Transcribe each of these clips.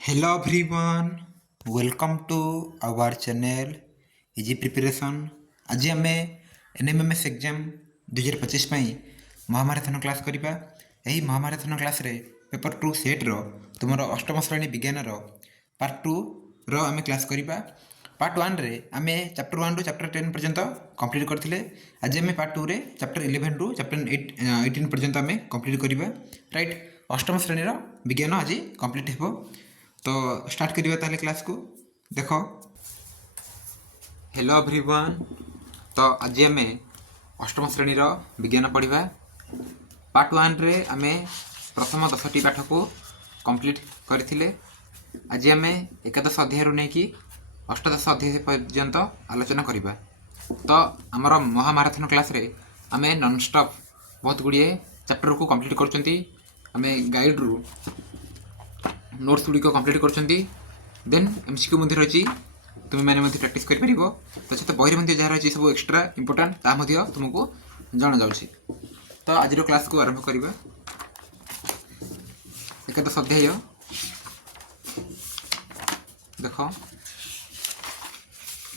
Hello everyone, welcome to our channel Easy Preparation। आज आम NMMS exam 2025 महामाराथन class करवा। यही महामाराथन क्लास रे पेपर 2 सेट रो तुमर अष्टम श्रेणी विज्ञान रो पार्ट 2 रो आम क्लास करवा। पार्ट 1 रे आम चैप्टर 1 रु चैप्टर 10 पर्यंत कंप्लीट करथिले। आज आम पार्ट 2 रे चैप्टर 11 रु चैप्टर 18 पर्यंत आम कंप्लीट करवा। राइट, अष्टम श्रेणी रो विज्ञान आज कंप्लीट हेबो। तो स्टार्ट करिए ताले क्लास को। देखो, हेलो एवरीवन। तो आज आम अष्टम श्रेणी विज्ञान पढ़ा। पार्ट 1 रे आम प्रथम 10टी पाठ को कंप्लीट करथिले। आज आम एकादश अध्याय रू नहीं अष्टादश अध्याय पर्यंत आलोचना करवा। तो आमर महामाराथन क्लास रे आम नॉन स्टॉप बहुत गुड़िए चैप्टर को कंप्लीट करछंती। आम गाइड रू नोट्स गुड़िक कंप्लीट करछंती। देन एमसीक्यू मध्य रही तुम मैंने प्रैक्टिस कर पारिबो। तो सहित बही मध्य जहाँ रही सब एक्स्ट्रा इंपोर्टेंट ता मध्य तुमको जणा जाउछि। तो आज क्लास को आरंभ करवा। एकादश अध्याय देख,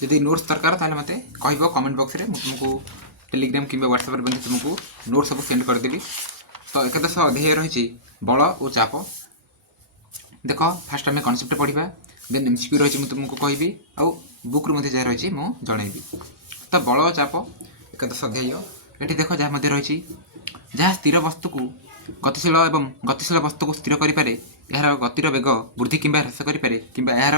यदि नोट्स दरकार ताले मते कहबो कमेंट बॉक्स रे, तुमको टेलीग्राम किंबा व्हाट्सएप रे तुमको नोट्स सब सेंड कर देबी। तो एकादश अध्याय रही बल और चाप। देख, फास्ट आम कनसेप्ट पढ़ा, देन एमसीक्यू रही मुझे तुमको कहबी आउ बुक रू जहाँ रही मुझे जनइबी। तो बल और चाप एकादश अध्याय ये देख जहाँ रही जहाँ स्थिर वस्तु को गतिशील एवं गतिशील वस्तु को स्थिर करें, यार गतिर बेग वृद्धि कि ह्रास करें कि यार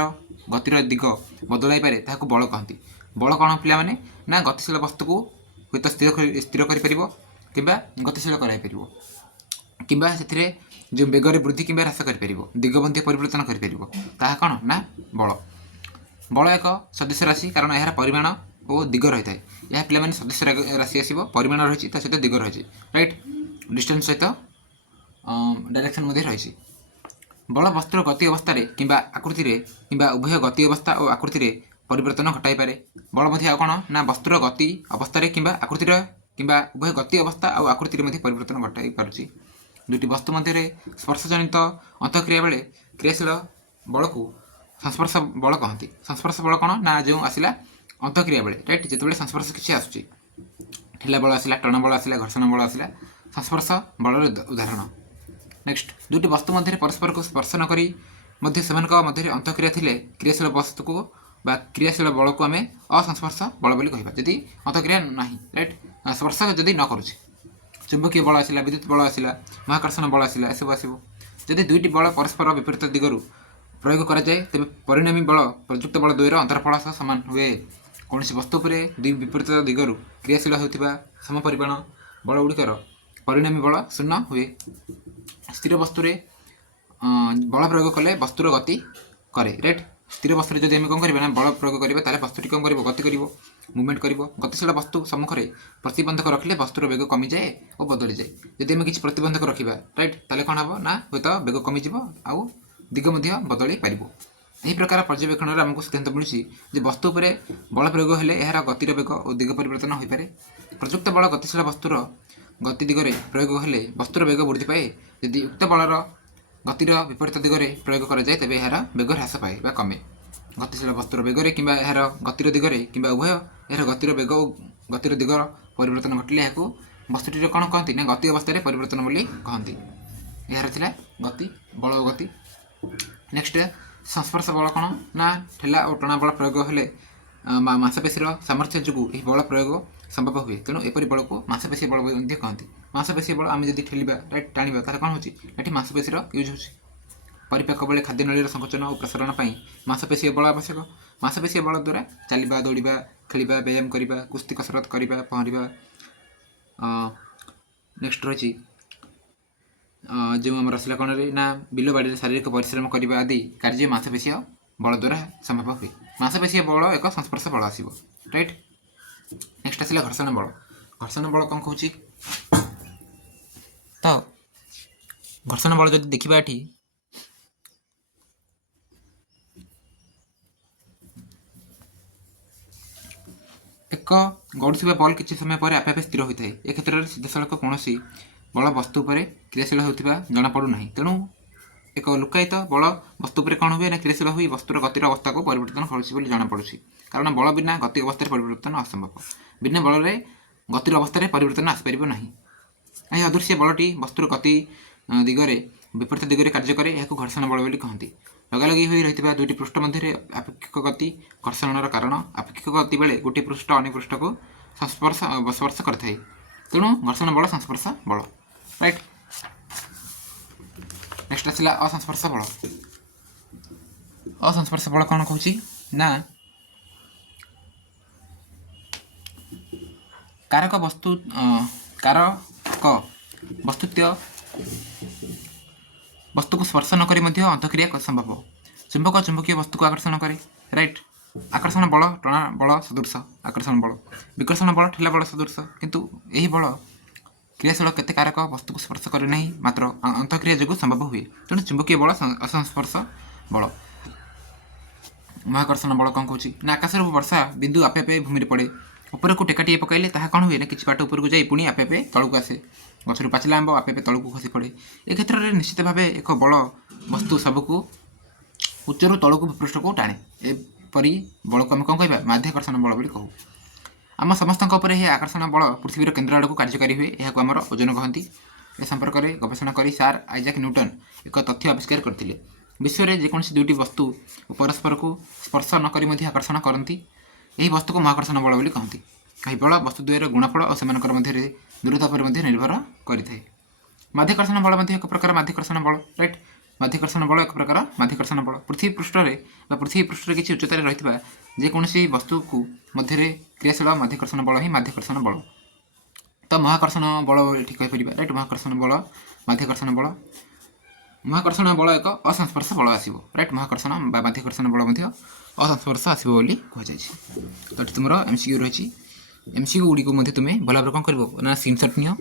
गतिर दिग बदल पारे, ताकू बल कहती। बल कौन पिला माने ना गतिशील वस्तु को हूँ स्थिर कर गतिशील कराइपर कि जो बेगर वृद्धि कि ह्रास कर दिगबंधी परिवर्तन कर कौन ना बल। बल एक सदस्य राशि, कारण यार परिमाण और दिग रही है। यह पे सदस्य राशि आसो परिमाण रही सहित दिग रही। राइट, डिस्टेंस सहित डायरेक्शन रही। बल वस्तुर गति अवस्था कि आकृति कि उभय गति अवस्था और आकृति परिवर्तन घटाई पारे। बल कौन ना वस्तुर गति अवस्था कि आकृति कि उभय गति अवस्था और आकृति परिवर्तन घटाई पारुछि। दुटी वस्तु मध्य स्पर्श जनित अंतक्रिया बेले क्रियाशील बल को संस्पर्श बल कहती। संस्पर्श बल कौन ना जो आसला अंतक्रिया बेले, राइट, जिते संस्पर्श किसी आसूँ ठेला बल आसला, टन बल आसला, घर्षण बल आसला, संस्पर्श बल उदाहरण। नेक्स्ट, दुटी वस्तु मध्य परस्पर को स्पर्श नकरी मध्य अंतक्रिया थिले क्रियाशील वस्तु को बा क्रियाशील बल को आम असंस्पर्श बल बोली कहबा। यदि अंतक्रिया नहीं, राइट, स्पर्श जदि न करुछि, चुंबकीय बल आसला, विद्युत बल आसला, महाकर्षण बल आसला, एसबू आसो। जदि दुईटी बल परस्पर विपरीत दिगरू प्रयोग कराए तेज परिणामी बल प्रयुक्त बल द्वयर अंतरफल सह सामान हुए। कौन वस्तु पर दुई विपरीत दिगरू क्रियाशील होता समपरिमाण बल गुड़िकर परिणामी बल शून्य हुए। स्थिर वस्तुरे बल प्रयोग कले वस्तुर गति करे। राइट, स्थिर वस्तु जब आम कौन करना बल प्रयोग करें ताले वस्तुटी कौन कर गति कर मुवमेंट कर। गतिशील वस्तु सम्मुखें प्रतिबंधक रखिले वस्तुर बेग कमी जाए और बदली जाए। जब आम किसी प्रतिबंधक रखा, राइट, ताले कौन हम ना हूँ तो बेग कमिज आउ दिग बदल पार। यही प्रकार पर्यवेक्षण में आमको सिद्धांत मिलूँ वस्तु पर बल प्रयोग हेले यार गतिर बेग और दिग परिवर्तन हो पाए। प्रयुक्त बल गतिशील वस्तुर गति दिगरे प्रयोग हेले वस्तुर बेग वृद्धि पाए। यदि उक्त बलर गतिर विपरीत दिगरे प्रयोग कराए तेज यार बेग ह्रास पाए बा कमे। गतिशील वस्तुर बेगरे कि यार गतिर दिगरे कि उभय यार गतिर बेग और गतिर दिगर परिवर्तन घटिले यहाँ वस्तुटी कौन कहती ना गति अवस्था परिवर्तन बोली कहती। यार थिला गति बल और गति। नेक्स्ट, संस्पर्श बल कौन ना ठेला और टणा बल प्रयोग हेले मांसपेशीर सामर्थ्य जो बल प्रयोग संभव हुए। तेणु एपरी बल को मांसपेशी बल कहती। मांसपेशी बल आम जब ठेलिबा, राइट, टाणिबा तार कौन होती मांसपेशीर यूज हो। परिपाक बेले खाद्य नळीर संकोचन और प्रसारण पर मांसपेशी बल आवश्यक। मांसपेशी बल द्वारा चलवा, दौड़ा, खेलवा, व्यायाम करवा, कुस्ती कसरत करवा, पहरिया। नेक्स्ट रही जो आम रसला कौन ना बिल बाड़ी शारीरिक परिश्रम करने आदि कार्य मांसपेशी बल द्वारा संभव हुए। मांसपेशी बल एक संस्पर्श बल आसो। राइट, नेक्स्ट आसला घर्षण बल। घर्षण बल कौन कहूँ तो घर्षण बल जब देखा ये एक गड़ुवा बल किसी समय पर आपे आपे स्थिर होता है। ए क्षेत्र में सीधासख कौन बल वस्तु पर क्रियाशील होता जमापड़ूना। तेणु एक लुकायित बल वस्तु पर कौन हुए ना क्रियाशील हुई वस्तुर गतिर अवस्था को परिवर्तन कर जमापड़ी कारण बल बिना गति अवस्था परिवर्तन असंभव बिना बल में गतिर अवस्था परिवर्तन आसपार ना यह अदृश्य बलटी वस्तुर गति दिगरे विपरीत दिगरे कार्य करे यह घर्षण बल बोली कहती लगालगी हो रही दुईटी पृष्ठ मध्य आपेक्षिक गति घर्षणर कारण आपेक्षिक गति बेले गोटे पृष्ठ अन्य पृष्ठ को संस्पर्श बस्पर्श करते तेणु घर्षण बल संस्पर्श बल राइट। नेक्स्ट आसला असंस्पर्श बल। असंस्पर्श बल कौन कहूँ ना कारक वस्तु कारक वस्तुत्व वस्तु को स्पर्श नक अंतक्रिया संभव चुंबक चुंबकीय वस्तु को आकर्षण करे राइट। आकर्षण बल टणा बल सदृश आकर्षण बल विकर्षण बल ठेला बल सदृश किंतु यही बल क्रियाशील केते कारक वस्तु को स्पर्श करे नहीं मात्र अंतक्रिया जो संभव हुए तेणु चुंबकीय बल असंस्पर्श बल। महाकर्षण बल कौन कहूँ ना आकाश वर्षा बिंदु आपे आपे भूमि पड़े ऊपर को टेकाटे पकड़े ताहा कौन हुए ना किसी बाट ऊपर को जाए पुणी आपे आपे तलू को आसे गचर पाचिला आंब आपे आपे तलू को खसी पड़े ए क्षेत्र में निश्चित भाव एक बल वस्तु सबको उच्चर तलू को पृष्ठ को टाणे एपरी बल को आम कौन कह माध्याकर्षण बल बोली कहू। आम समस्त यह आकर्षण बल पृथ्वीर केन्द्र आड़ को कार्यकारी हुए यह आमर ओजन कहती ए संपर्क में गवेषणा कर सार आइजाक न्यूटन एक तथ्य आविष्कार करते विश्व में जेकोसी दुईटी वस्तु परस्पर को स्पर्श नक आकर्षण करती यही वस्तु को महाकर्षण बल बोली कहती कहीं बल वस्तु द्वयर गुणफल और से दूरता पर निर्भर करें। माध्याकर्षण बल एक प्रकार माध्याकर्षण बल राइट। माध्याकर्षण बल एक प्रकार माध्याकर्षण बल पृथ्वी पृष्ठ पृथ्वी पृष्ठ किसी उच्चतार रही जेकोसी वस्तु को मध्य क्रियाशील माध्याकर्षण बल ही माध्याकर्षण बल तो महाकर्षण बल ये कहीपर राइट। महाकर्षण बल माध्याकर्षण बल महाकर्षण बल एक असंस्पर्श बल आसो राइट। महाकर्षण माध्याकर्षण बल असंस्पर्श आसो बोली कहुई तो ये तुम एमसीक्यू रही एमसीक्यू गुड़ी तुम्हें भल भाव कौन कर ना स्क्रीनशॉट नियो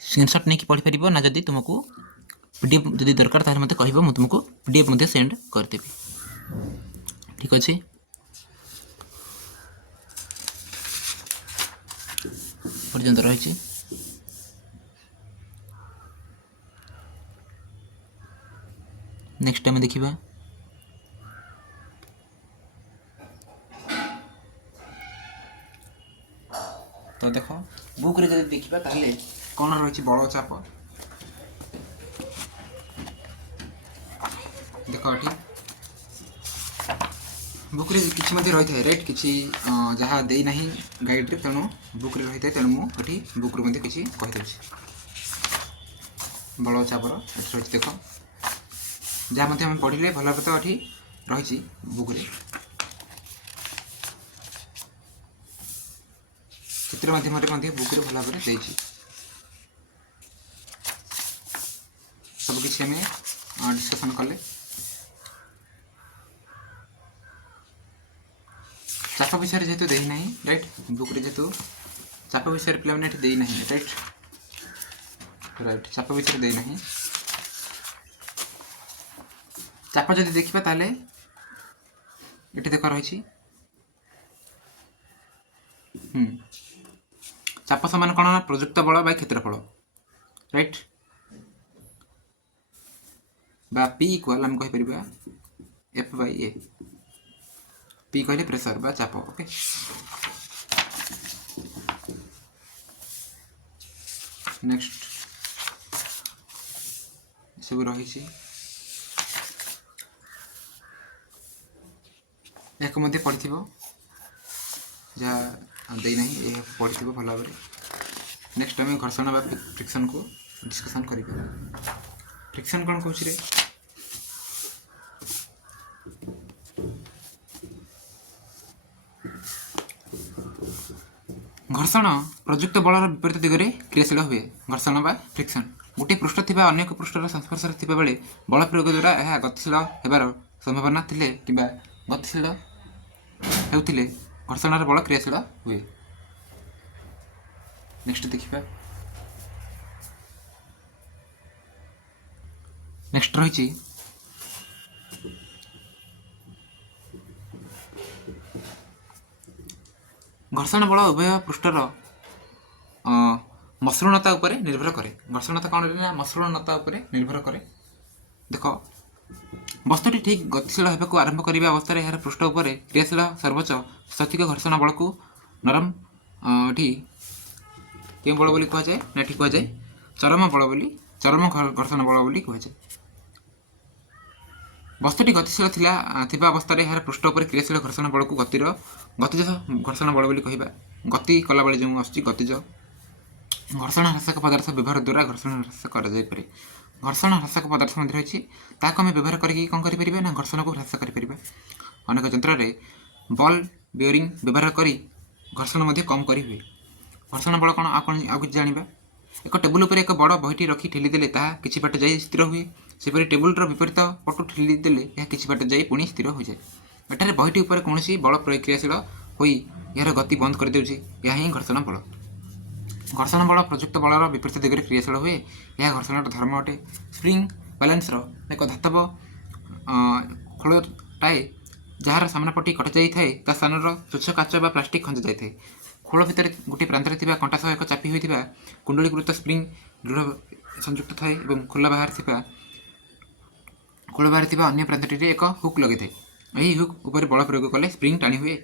स्क्रीनशॉट नहीं पढ़ी पार ना जब तुमको पीडीएफ जब दरकार ताले मते कहबो मु तुमको पीडीएफ मते सेंड करदेबी ठीक अच्छे। पर्यंत रही नेक्स्ट टाइम देखिबा तो देख बुक रे जब देखिबा ताले कौन रही बल चाप देख ये बुक रे किछि मध्ये रही है राइट किछि जहाँ देना गाइड रे तेणु बुक रे रही है तेणु मुझे बुक रे किछि कहि देछि बल चापर रही देख जहाँ मध्य आम पढ़ले भल भाव तो ये रही बुक रे चित्र माध्यम बुक रे भल भाव सब किसी आम डिस्कसन कले चाप विषय जेहेतु देना राइट बुक रे जेहेतु चाप विषय पे मैंने देना राइट राइट चाप विषय देना चाप जब देखा ताले ये देख रही चाप समान कौन ना प्रयुक्त बल बाय क्षेत्रफल राइट बा पी इक्वाल आम कहीपर एफ बाय ए पी कहले प्रेशर बा चाप ओके। नेक्स्ट सब रही एक मध्य पढ़ी जहाँ देना ये पढ़ी भल भाव। नेक्स्ट आम घर्षण बा फ्रिक्शन को डिस्कसन करिबा। फ्रिक्शन कौन कहूँ रे घर्षण प्रयुक्त बलर विपरीत दिगरे क्रियाशील हुए घर्षण बा फ्रिक्शन गोटे पृष्ठ थी अन्य एक पृष्ठर संस्पर्श थिबा बेले बल प्रयोग द्वारा यह गतिशील होबार संभावना थिले किंबा गतिशील हेउथिले घर्षण बल क्रियाशील हुए। नेक्स्ट देखिबा नेक्स्ट रही घर्षण बल उभय पृष्ठर मसृणता उपरे निर्भर करे। घर्षणता कौन ना मसृणता उपरे निर्भर करे। देख ବସ୍ତୁଟି ଠିକ୍ ଗତିଶୀଳ ହେବାକୁ ଆରମ୍ଭ କରିବା ଅବସ୍ଥାରେ ଏହାର ପୃଷ୍ଠ ଉପରେ କ୍ରିୟାଶୀଳ ସର୍ବୋଚ୍ଚ ସ୍ଥୈତିକ ଘର୍ଷଣ ବଳକୁ ନରମ ଏଠି କେଉଁ ବଳ ବୋଲି କୁହାଯାଏ ନା ଏଠି କୁହାଯାଏ ଚରମ ଘର୍ଷଣ ବଳ ବୋଲି କୁହାଯାଏ। ବସ୍ତୁଟି ଗତିଶୀଳ ଥିବା ଅବସ୍ଥାରେ ଏହାର ପୃଷ୍ଠ ଉପରେ କ୍ରିୟାଶୀଳ ଘର୍ଷଣ ବଳକୁ ଗତିଜ ଘର୍ଷଣ ବଳ ବୋଲି କହିବା। ଗତି କଲାବେଳେ ଯେଉଁ ଆସୁଛି ଗତିଜ ଘର୍ଷଣ ହ୍ରାସକ ପଦାର୍ଥ ବ୍ୟବହାର ଦ୍ୱାରା ଘର୍ଷଣ ହ୍ରାସ କରାଯାଇପାରେ। ଘର୍ଷଣ ହ୍ରାସକ ପଦାର୍ଥ ମଧ୍ୟ ରହିଛି, ତାହାକୁ ଆମେ ବ୍ୟବହାର କରିକି କ'ଣ କରିପାରିବା ନା ଘର୍ଷଣକୁ ହ୍ରାସ କରିପାରିବା। ଅନେକ ଯନ୍ତ୍ରରେ ବଲ୍ ବିୟରିଂ ବ୍ୟବହାର କରି ଘର୍ଷଣ ମଧ୍ୟ କମ୍ କରିହୁଏ। ଘର୍ଷଣ ବଳ କ'ଣ ଆଉ କିଛି ଜାଣିବା। ଏକ ଟେବୁଲ ଉପରେ ଏକ ବଡ଼ ବହିଟି ରଖି ଠେଲିଦେଲେ ତାହା କିଛି ବାଟ ଯାଇ ସ୍ଥିର ହୁଏ। ସେପରି ଟେବୁଲର ବିପରୀତ ପଟୁ ଠେଲିଦେଲେ ଏହା କିଛି ବାଟ ଯାଇ ପୁଣି ସ୍ଥିର ହୋଇଯାଏ। ଏଠାରେ ବହିଟି ଉପରେ କୌଣସି ବଳ କ୍ରିୟାଶୀଳ ହୋଇ ଏହାର ଗତି ବନ୍ଦ କରିଦେଉଛି। ଏହା ହିଁ ଘର୍ଷଣ ବଳ। ଘର୍ଷଣ ବଳ ପ୍ରଯୁକ୍ତ ବଳର ବିପରୀତ ଦିଗରେ କ୍ରିୟାଶୀଳ ହୁଏ। ଏହା ଘର୍ଷଣର ଧର୍ମ ଅଟେ। ସ୍ପ୍ରିଙ୍ଗ ବାଲାନ୍ସର ଏକ ଧାତବ ଖୋଳଟାଏ ଯାହାର ସାମ୍ନାପଟି କଟାଯାଇଥାଏ ତା ସ୍ଥାନର ସ୍ୱଚ୍ଛ କାଚ ବା ପ୍ଲାଷ୍ଟିକ୍ ଖଞ୍ଜା ଯାଇଥାଏ। ଖୋଳ ଭିତରେ ଗୋଟିଏ ପ୍ରାନ୍ତରେ ଥିବା କଣ୍ଟା ସହ ଏକ ଚାପି ହୋଇଥିବା କୁଣ୍ଡଳୀକୃତ ସ୍ପ୍ରିଙ୍ଗ ଦୃଢ଼ ସଂଯୁକ୍ତ ଥାଏ ଏବଂ ଖୋଳ ବାହାରେ ଥିବା ଅନ୍ୟ ପ୍ରାନ୍ତଟିରେ ଏକ ହୁକ୍ ଲଗାଇଥାଏ। ଏହି ହୁକ୍ ଉପରେ ବଳ ପ୍ରୟୋଗ କଲେ ସ୍ପ୍ରିଙ୍ଗ ଟାଣି ହୁଏ।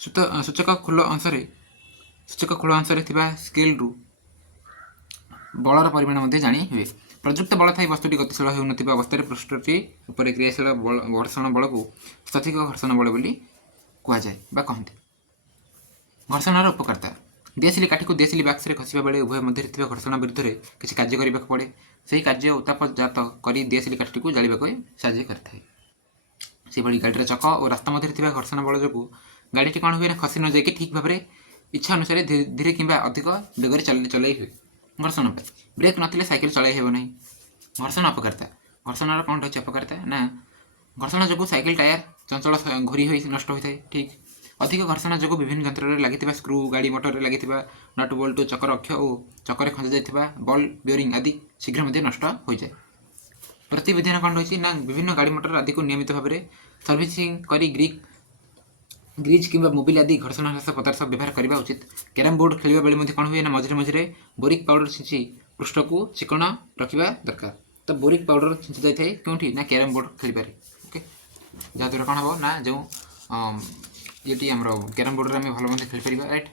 ସୂଚକ ଖୋଳ ଅଂଶରେ ଥିବା ସ୍କେଲରୁ ବଳର ପରିମାଣ ମଧ୍ୟ ଜାଣି ହୁଏ। ପ୍ରଯୁକ୍ତ ବଳ ଥାଇ ବସ୍ତୁଟି ଗତିଶୀଳ ହେଉନଥିବା ଅବସ୍ଥାରେ ପୃଷ୍ଠଟି ଉପରେ କ୍ରିୟାଶୀଳ ଘର୍ଷଣ ବଳକୁ ସ୍ଥୈତିକ ଘର୍ଷଣ ବଳ ବୋଲି କୁହାଯାଏ ବା କହନ୍ତି। ଘର୍ଷଣର ଉପକାରିତା। ଦିଆସିଲି କାଠିକୁ ଦିଆସିଲି ବାକ୍ସରେ ଖସିବା ବେଳେ ଉଭୟ ମଧ୍ୟରେ ଥିବା ଘର୍ଷଣ ବିରୁଦ୍ଧରେ କିଛି କାର୍ଯ୍ୟ କରିବାକୁ ପଡ଼େ। ସେହି କାର୍ଯ୍ୟ ଉତ୍ତାପଜାତ କରି ଦିଆସିଲି କାଠିଟିକୁ ଜାଳିବାକୁ ସାହାଯ୍ୟ କରିଥାଏ। ସେଭଳି ଗାଡ଼ିର ଚକ ଓ ରାସ୍ତା ମଧ୍ୟରେ ଥିବା ଘର୍ଷଣ ବଳ ଯୋଗୁଁ ଗାଡ଼ିଟି କ'ଣ ହୁଏ ନା ଖସି ନ ଯାଇକି ଠିକ୍ ଭାବରେ ଇଚ୍ଛା ଅନୁସାରେ ଧୀରେ କିମ୍ବା ଅଧିକ ବେଗରେ ଚଲାଇ ହୁଏ। ଘର୍ଷଣ ପାଇଁ ବ୍ରେକ୍ ନଥିଲେ ସାଇକେଲ ଚଳାଇ ହେବ ନାହିଁ। ଘର୍ଷଣ ଅପକାରିତା। ଘର୍ଷଣର କ'ଣ ରହିଛି ଅପକାରିତା ନା ଘର୍ଷଣ ଯୋଗୁଁ ସାଇକେଲ ଟାୟାର ଚଞ୍ଚଳ ଘୋରି ହୋଇ ନଷ୍ଟ ହୋଇଥାଏ। ଠିକ୍ ଅଧିକ ଘର୍ଷଣ ଯୋଗୁଁ ବିଭିନ୍ନ ଯନ୍ତ୍ରରେ ଲାଗିଥିବା ସ୍କ୍ରୁ, ଗାଡ଼ି ମଟରରେ ଲାଗିଥିବା ନଟ ବୋଲ୍ଟ, ଚକର ଅକ୍ଷ ଓ ଚକରେ ଖଞ୍ଜା ଯାଇଥିବା ବଲ୍ ବିୟରିଂ ଆଦି ଶୀଘ୍ର ମଧ୍ୟ ନଷ୍ଟ ହୋଇଯାଏ। ପ୍ରତିବିଧାନ କ'ଣ ରହିଛି ନା ବିଭିନ୍ନ ଗାଡ଼ି ମଟର ଆଦିକୁ ନିୟମିତ ଭାବରେ ସର୍ଭିସିଂ କରି ଗ୍ରିଜ୍ କିମ୍ବା ମୋବିଲ୍ ଆଦି ଘର୍ଷଣ ହ୍ରାସ ପଦାର୍ଥ ବ୍ୟବହାର କରିବା ଉଚିତ। କ୍ୟାରମ୍ ବୋର୍ଡ଼ ଖେଳିବା ବେଳେ ମଧ୍ୟ କ'ଣ ହୁଏ ନା ମଝିରେ ମଝିରେ ବୋରିକ୍ ପାଉଡ଼ର ଛିଞ୍ଚି ପୃଷ୍ଠକୁ ଚିକ୍କଣ ରଖିବା ଦରକାର। ତ ବୋରିକ୍ ପାଉଡ଼ର ଛିଞ୍ଚି ଯାଇଥାଏ କେଉଁଠି ନା କ୍ୟାରମ୍ ବୋର୍ଡ଼ ଖେଳିବାରେ। ଓକେ, ଯାହାଦ୍ୱାରା କ'ଣ ହେବ ନା ଯେଉଁ ଇଏଟି ଆମର କ୍ୟାରମ୍ ବୋର୍ଡ଼ରେ ଆମେ ଭଲ ମଧ୍ୟ ଖେଳିପାରିବା। ରାଇଟ୍,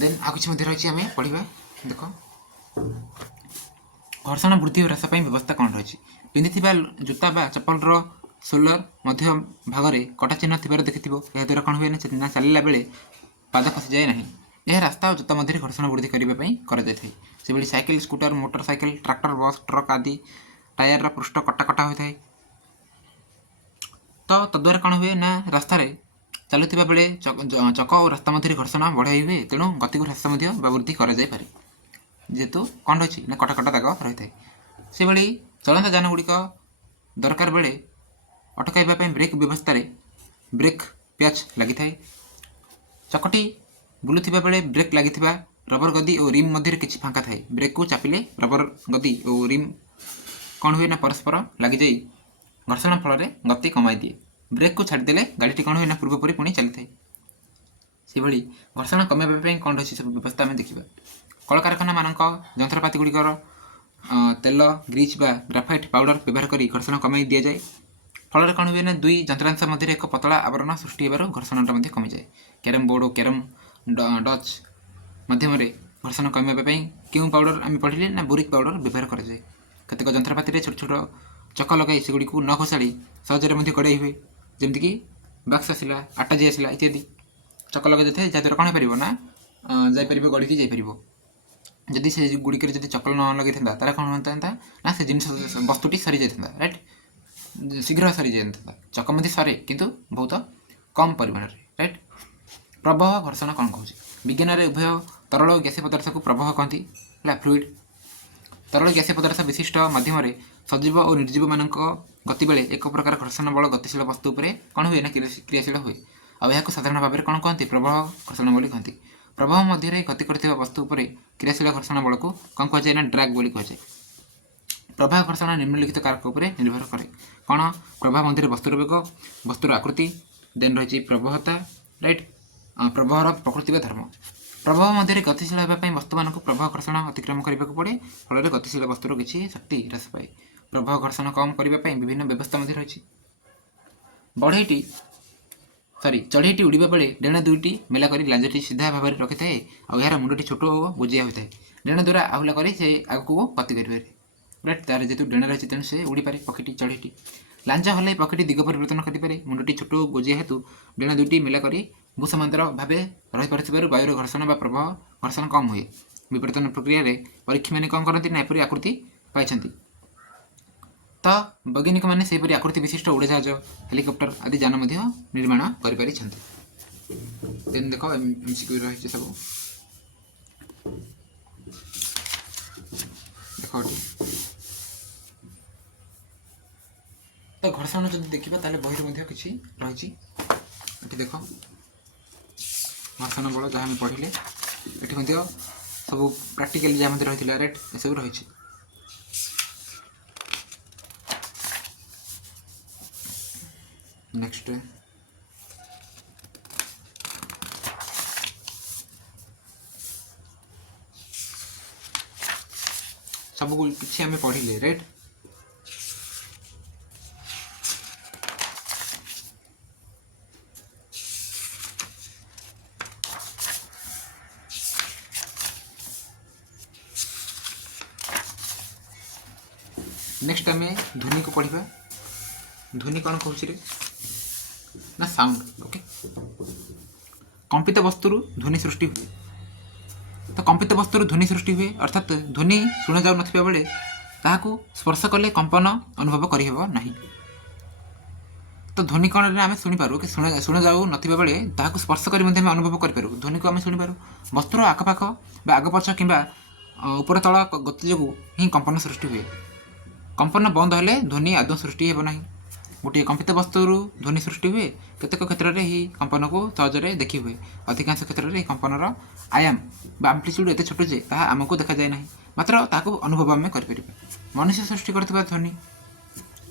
ଦେନ୍ ଆଉ କିଛି ମଧ୍ୟ ରହିଛି ଆମେ ପଢ଼ିବା। ଦେଖ ଘର୍ଷଣ ବୃଦ୍ଧି ଓ ହ୍ରାସ ପାଇଁ ବ୍ୟବସ୍ଥା କ'ଣ ରହିଛି। ପିନ୍ଧିଥିବା ଜୋତା ବା ଚପଲର ସୋଲର ମଧ୍ୟ ଭାଗରେ କଟା ଚିହ୍ନ ଥିବାର ଦେଖିଥିବ। ଏହାଦ୍ୱାରା କ'ଣ ହୁଏ ନା ଚାଲିଲା ବେଳେ ପାଦ ଖସିଯାଏ ନାହିଁ। ଏହା ରାସ୍ତା ଓ ଜୋତା ମଧ୍ୟରେ ଘର୍ଷଣ ବୃଦ୍ଧି କରିବା ପାଇଁ କରାଯାଇଥାଏ। ସେଭଳି cycle, scooter, motor cycle, tractor, bus, truck ଆଦି ଟାୟାରର ପୃଷ୍ଠ କଟା ହୋଇଥାଏ। ତ ତଦ୍ୱାରା କ'ଣ ହୁଏ ନା ରାସ୍ତାରେ ଚାଲୁଥିବା ବେଳେ ଚକ ଓ ରାସ୍ତା ମଧ୍ୟରେ ଘର୍ଷଣ ବଢ଼ାଇ ହୁଏ। ତେଣୁ ଗତିକୁ ହ୍ରାସ ମଧ୍ୟ ବା ବୃଦ୍ଧି କରାଯାଇପାରେ, ଯେହେତୁ କ'ଣ ରହିଛି ନା କଟା ଦାଗ ରହିଥାଏ। ସେଭଳି ଚଳନ୍ତା ଯାନଗୁଡ଼ିକ ଦରକାର ବେଳେ ଅଟକାଇବା ପାଇଁ ବ୍ରେକ୍ ବ୍ୟବସ୍ଥାରେ ବ୍ରେକ୍ ପ୍ୟାଚ୍ ଲାଗିଥାଏ। ଚକଟି ବୁଲୁଥିବା ବେଳେ ବ୍ରେକ୍ ଲାଗିଥିବା ରବର ଗଦି ଓ ରିମ୍ ମଧ୍ୟରେ କିଛି ଫାଙ୍କା ଥାଏ। ବ୍ରେକ୍କୁ ଚାପିଲେ ରବର ଗଦି ଓ ରିମ୍ କ'ଣ ହୁଏ ନା ପରସ୍ପର ଲାଗିଯାଇ ଘର୍ଷଣ ଫଳରେ ଗତି କମାଇ ଦିଏ। ବ୍ରେକ୍କୁ ଛାଡ଼ିଦେଲେ ଗାଡ଼ିଟି କ'ଣ ହୁଏ ନା ପୂର୍ବ ପରି ପୁଣି ଚାଲିଥାଏ। ସେଭଳି ଘର୍ଷଣ କମାଇବା ପାଇଁ କ'ଣ ରହିଛି ସବୁ ବ୍ୟବସ୍ଥା ଆମେ ଦେଖିବା। କଳକାରଖାନାମାନଙ୍କ ଯନ୍ତ୍ରପାତିଗୁଡ଼ିକର ତେଲ, ଗ୍ରିଜ୍ ବା ଗ୍ରାଫାଇଟ୍ ପାଉଡ଼ର ବ୍ୟବହାର କରି ଘର୍ଷଣ କମାଇ ଦିଆଯାଏ। ଫଳରେ କ'ଣ ହୁଏ ନା ଦୁଇ ଯନ୍ତ୍ରାଂଶ ମଧ୍ୟରେ ଏକ ପତଳା ଆବରଣ ସୃଷ୍ଟି ହେବାରୁ ଘର୍ଷଣଟା ମଧ୍ୟ କମିଯାଏ। କ୍ୟାରମ୍ ବୋର୍ଡ଼ ଓ କ୍ୟାରମ୍ ଡଚ୍ ମାଧ୍ୟମରେ ଘର୍ଷଣ କମାଇବା ପାଇଁ କେଉଁ ପାଉଡ଼ର ଆମେ ପଢ଼ିଲେ ନା ବୋରିକ୍ ପାଉଡ଼ର ବ୍ୟବହାର କରାଯାଏ। କେତେକ ଯନ୍ତ୍ରପାତିରେ ଛୋଟ ଛୋଟ ଚକ ଲଗାଇ ସେଗୁଡ଼ିକୁ ନ ଖସାଡ଼ି ସହଜରେ ମଧ୍ୟ ଗଡ଼ାଇ ହୁଏ। ଯେମିତିକି ବାକ୍ସ ଆସିଲା, ଆଟାଜି ଆସିଲା ଇତ୍ୟାଦି ଚକ ଲଗାଇ ଦେଇଥାଏ, ଯାହାଦ୍ୱାରା କ'ଣ ହେଇପାରିବ ନା ଯାଇପାରିବ, ଗଡ଼ିକି ଯାଇପାରିବ। ଯଦି ସେ ଗୁଡ଼ିକରେ ଯଦି ଚକ ନ ଲଗାଇଥାନ୍ତା ତାହେଲେ କ'ଣ ହୋଇଥାନ୍ତା ନା ସେ ଜିନିଷ ବସ୍ତୁଟି ସରିଯାଇଥାନ୍ତା। ରାଇଟ୍, ଶୀଘ୍ର ସରିଯାଇଥାନ୍ତା। ଚକ ମଧ୍ୟ ସରେ କିନ୍ତୁ ବହୁତ କମ୍ ପରିମାଣରେ। ରାଇଟ୍, ପ୍ରବାହ ଘର୍ଷଣ କ'ଣ କହୁଛି। ବିଜ୍ଞାନରେ ଉଭୟ ତରଳ ଓ ଗ୍ୟାସୀୟ ପଦାର୍ଥକୁ ପ୍ରବାହ କହନ୍ତି, ହେଲା ଫ୍ଲୁଇଡ଼। ତରଳ ଗ୍ୟାସୀୟ ପଦାର୍ଥ ବିଶିଷ୍ଟ ମାଧ୍ୟମରେ ସଜୀବ ଓ ନିର୍ଜୀବମାନଙ୍କ ଗତି ବେଳେ ଏକ ପ୍ରକାର ଘର୍ଷଣ ବଳ ଗତିଶୀଳ ବସ୍ତୁ ଉପରେ କ'ଣ ହୁଏ ନା କ୍ରିୟାଶୀଳ ହୁଏ। ଆଉ ଏହାକୁ ସାଧାରଣ ଭାବରେ କ'ଣ କହନ୍ତି ପ୍ରବାହ ଘର୍ଷଣ ବୋଲି କହନ୍ତି। ପ୍ରବାହ ମଧ୍ୟରେ ଗତି କରୁଥିବା ବସ୍ତୁ ଉପରେ କ୍ରିୟାଶୀଳ ଘର୍ଷଣ ବଳକୁ କ'ଣ କୁହାଯାଏ ନା ଡ୍ରାଗ୍ ବୋଲି କୁହାଯାଏ। ପ୍ରବାହ ଘର୍ଷଣ ନିମ୍ନଲିଖିତ କାରକ ଉପରେ ନିର୍ଭର କରେ। କ'ଣ? ପ୍ରବାହ ମଧ୍ୟରେ ବସ୍ତୁର ବେଗ, ବସ୍ତୁର ଆକୃତି, ଦେନ୍ ରହିଛି ପ୍ରବାହତା। ରାଇଟ୍, ପ୍ରବାହର ପ୍ରକୃତି ବା ଧର୍ମ। प्रभाव मध्य गतिशील होगापी वस्तु मानक प्रभाव घर्षण अतिक्रम करने को पड़े फल गतिशील वस्तुर किसी शक्ति ह्रास पाए प्रभाव घर्षण कम करने विभिन्न व्यवस्था रही बढ़ईटी चढ़ईटी उड़ा बेले डेण दुईटी मेला कर लांजटी सीधा भाव में रखी थाए और यार मुंडटी छोट और गोजिया होता है डेण द्वारा आहुला कर आगे गति कर राइट तार जेहतु डेण रही तेणु से उड़ी पारे पक्षी चढ़ईटी लांज हल पक्षी दिग परिवर्तन करें मुंडटी छोट गोजिया हेतु डेण दुईटी मेला कर भूसमांतर भाव रही पार वायुर घर्षण व प्रभाव घर्षण कम हुए विवर्तन प्रक्रिया परीक्षी मैंने कौन करती ना एपरी आकृति पाई तो वैज्ञानिक मैंने से आकृति विशिष्ट उड़ाजहाज हेलिकप्टर आदि जान निर्माण कर देख एमसीक्यू रही सब देख तो घर्षण जो देखा ताले बही किसी रही देख घर्षण बल जहाँ पढ़ले ये सब प्राक्टिकल जहाँ रही रेट ये सब रही नेक्स्ट सब किसी आम पढ़ले राइट नेक्स्ट आम ध्वनि को पढ़ा ध्वनि कौन कहूँ रे ना साउंड ओके कंपित वस्तु ध्वनि सृष्टि हुए तो कंपित वस्तु ध्वनि सृष्टि हुए अर्थात ध्वनि शुणा जाऊ नथिबा बेले ताहाकू स्पर्श कले कंपन अनुभव करिहेबो नाही तो ध्वनि कौन आम शुणिपारू कि शुणा जाऊ नथिबा बेले ताहाकू स्पर्श करी मध्ये आम अनुभव करिपारू ध्वनि को आम शुणिपारू वस्तुर आखपाख बा आगपछ किंबा ऊपर तल गति जोगु ही कंपन सृष्टि हुए कंपन बंद हेले ध्वनि आदौ सृष्टि हेबो नाही गोटे कंपित वस्तु ध्वनि सृष्टि हुए केतेक क्षेत्र में ही कंपन को सहजरे देखी हुए अधिकांश क्षेत्र में कंपनर आयाम आम्प्लीट्यूड एत छोट जे ताहा आमको देखा जाए ना मात्र ताको अनुभव आम कर मनुष्य सृष्टि करथिबा ध्वनि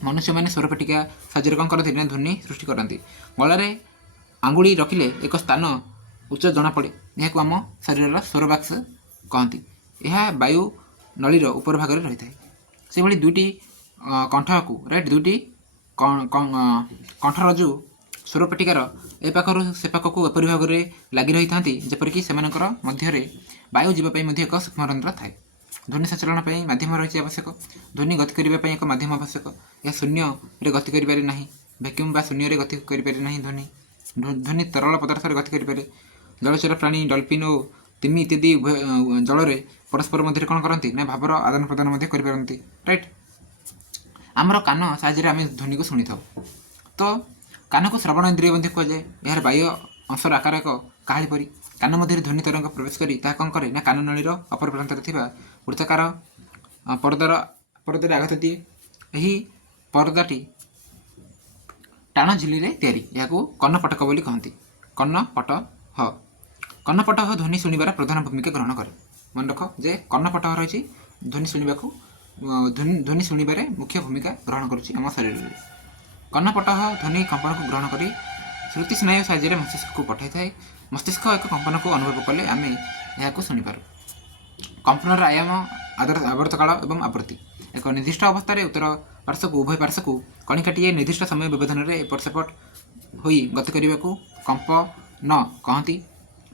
मनुष्य मैंने स्वरपेटिका साहाଯ୍ୟରେ कौन करती ना ध्वनि सृष्टि करती गलार आंगुड़ी रखिले एक स्थान उच्च जना पड़े यह आम शरीर स्वर बाक्स कहती यह वायु नलीर ऊपर भाग में रही है से भाई दुईटी कंठ को राइट दुईटी कंठरज्जु स्वरपेटिकार ए पाखर से पाखक एपरी भाव में लगी रही था जेपरिक से मध्य वायु जावाई एक सूक्ष्मरंध्र थाए ध्वनि संचालन मध्यम रही आवश्यक ध्वनि गति करने एक मध्यम आवश्यक यह शून्य गति करें ना भैक्यूम बा शून्य गति करें ना ध्वनि ध्वनि तरल पदार्थ गति करें जलचर प्राणी डल्फिन और तिमी इत्यादि जल में परस्पर मध्य कौन करती ना भावर आदान प्रदान करते राइट आमर कान साहाଯ୍य आम ध्वनि को शुणी था तो कान को श्रवण इंद्रिय कहुए यार बाह्य अंशर आकार एक काहाली परी कान मध्य ध्वनि तरंग प्रवेश करी कौन करे ना कान नलीर अपर प्रांत वृत्ताकार परदार आघात दिए यही परदाटी टाण झिल्ली में तैयारी या कर्णपटक बोली कहती कर्णपटह ध्वनि शुणिबार प्रधान भूमिका ग्रहण करे मन रख जे कर्णपटह रही ध्वनि शुणा ध्वनि शुणिबारे मुख्य भूमिका ग्रहण करुच्ची आम शरीर में कर्णपटह ध्वनि कंपन को ग्रहण कर श्रुति स्नायु साहाଯ୍ୟରେ मस्तिष्क को पठाई थाए मस्तिष्क एक कंपन को अनुभव कले आम यह शुणिपार कंपनर आयाम आवर्तकाल और आवृत्ति एक निर्दिष्ट अवस्था उत्तर पार्श्व को उभय पार्श्व को कणिकाटीए निर्दिष्ट समय व्यवधान में एपट सेपट हो गति करने को कंपन कहती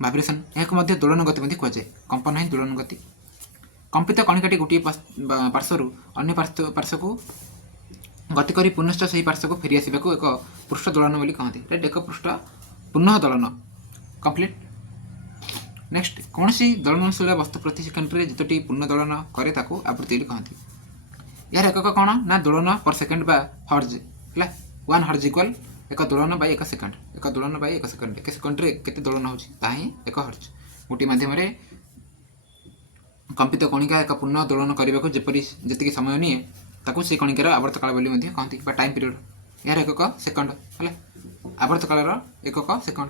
भाइब्रेशन यह दोलन गति कहुए कंपन ही दोलन गति कंपित कणिकाटी गोटे पार्श्वर अन्य पार्श्व को गति कर पुनश्च से पार्श्व को फेरी आसवा एक पृष्ठ दोलन बोली कहते राइट एक पृष्ठ पुनः दोलन कंप्लीट नेक्स्ट कौन सी दोलनशील वस्तु प्रति सेकेंड्रे जितटी पुनः दोलन करे ताको आवृत्ति कहती यार एकक कौन ना दोलन पर सेकेंड बा हर्ज है 1 हर्ज इक्वल एक दोलन बाय एक दोलन बाय एक सेकेंड्रे केते दोलन होची ताही एक हर्ज गोटे माध्यम कंपित कणिका एक पूर्ण दोलन करने को जेपरी जी समय निए ताकू से कणिकार आवर्त काल बोली कहती टाइम पीरियड यार एकक सेकंड है आवर्त कालर एकक सेकंड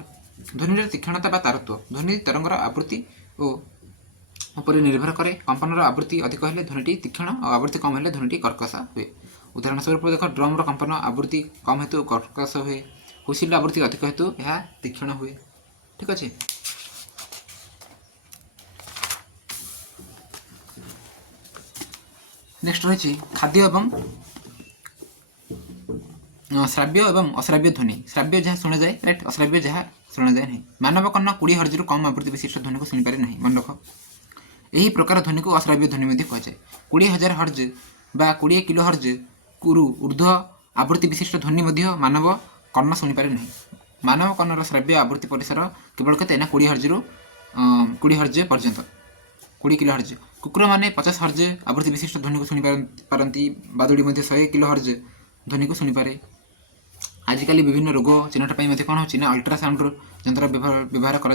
ध्वनि तीक्षणता बा तारत्व ध्वनि तरंगर आवृत्ति और निर्भर करे कंपनर आवृत्ति अधिक हेल्ले ध्वनि तीक्षण और आवृत्ति कम हेल्ले ध्वनि कर्कश हुए उदाहरण स्वरूप देख ड्रम कंपन आवृत्ति कम हेतु कर्कश हुए हुइसिल आवृत्ति अधिक हेतु यह तीक्षण हुए ठीक अच्छे नेक्स्ट रही खाद्य एवं श्राव्य एवं अश्राव्य ध्वनि। श्राव्य जहाँ शुणा जाए राइट, अश्राव्य जहाँ शुणा जाए नहीं। मानव कर्ण 20 हर्ज कम आवृत्ति विशिष्ट ध्वनि को शुणिपारे नहीं। मन रख, यही प्रकार ध्वनि को अश्राव्य ध्वनि कहुए। 20,000 हर्ज बा 20 किलो हर्ज कुरु ऊर्ध्व आवृत्ति विशिष्ट ध्वनि मानव कर्ण शुणिपारे नहीं। मानव कर्णर श्राव्य आवृत्ति परिसर केवल केते ना 20 हर्ज रु 20 हर्ज पर्यंत, 20 किलो हर्ज। कुकुर मैंने 50 हर्ज आवृत्ति विशिष्ट ध्वनि को शुणी पारती। बादुड़ी 100 किलो हर्ज ध्वनि को शुणिपारे। आजिकल विभिन्न रोग चिन्हट कौन हो अल्ट्रासाउंड यंत्र व्यवहार कर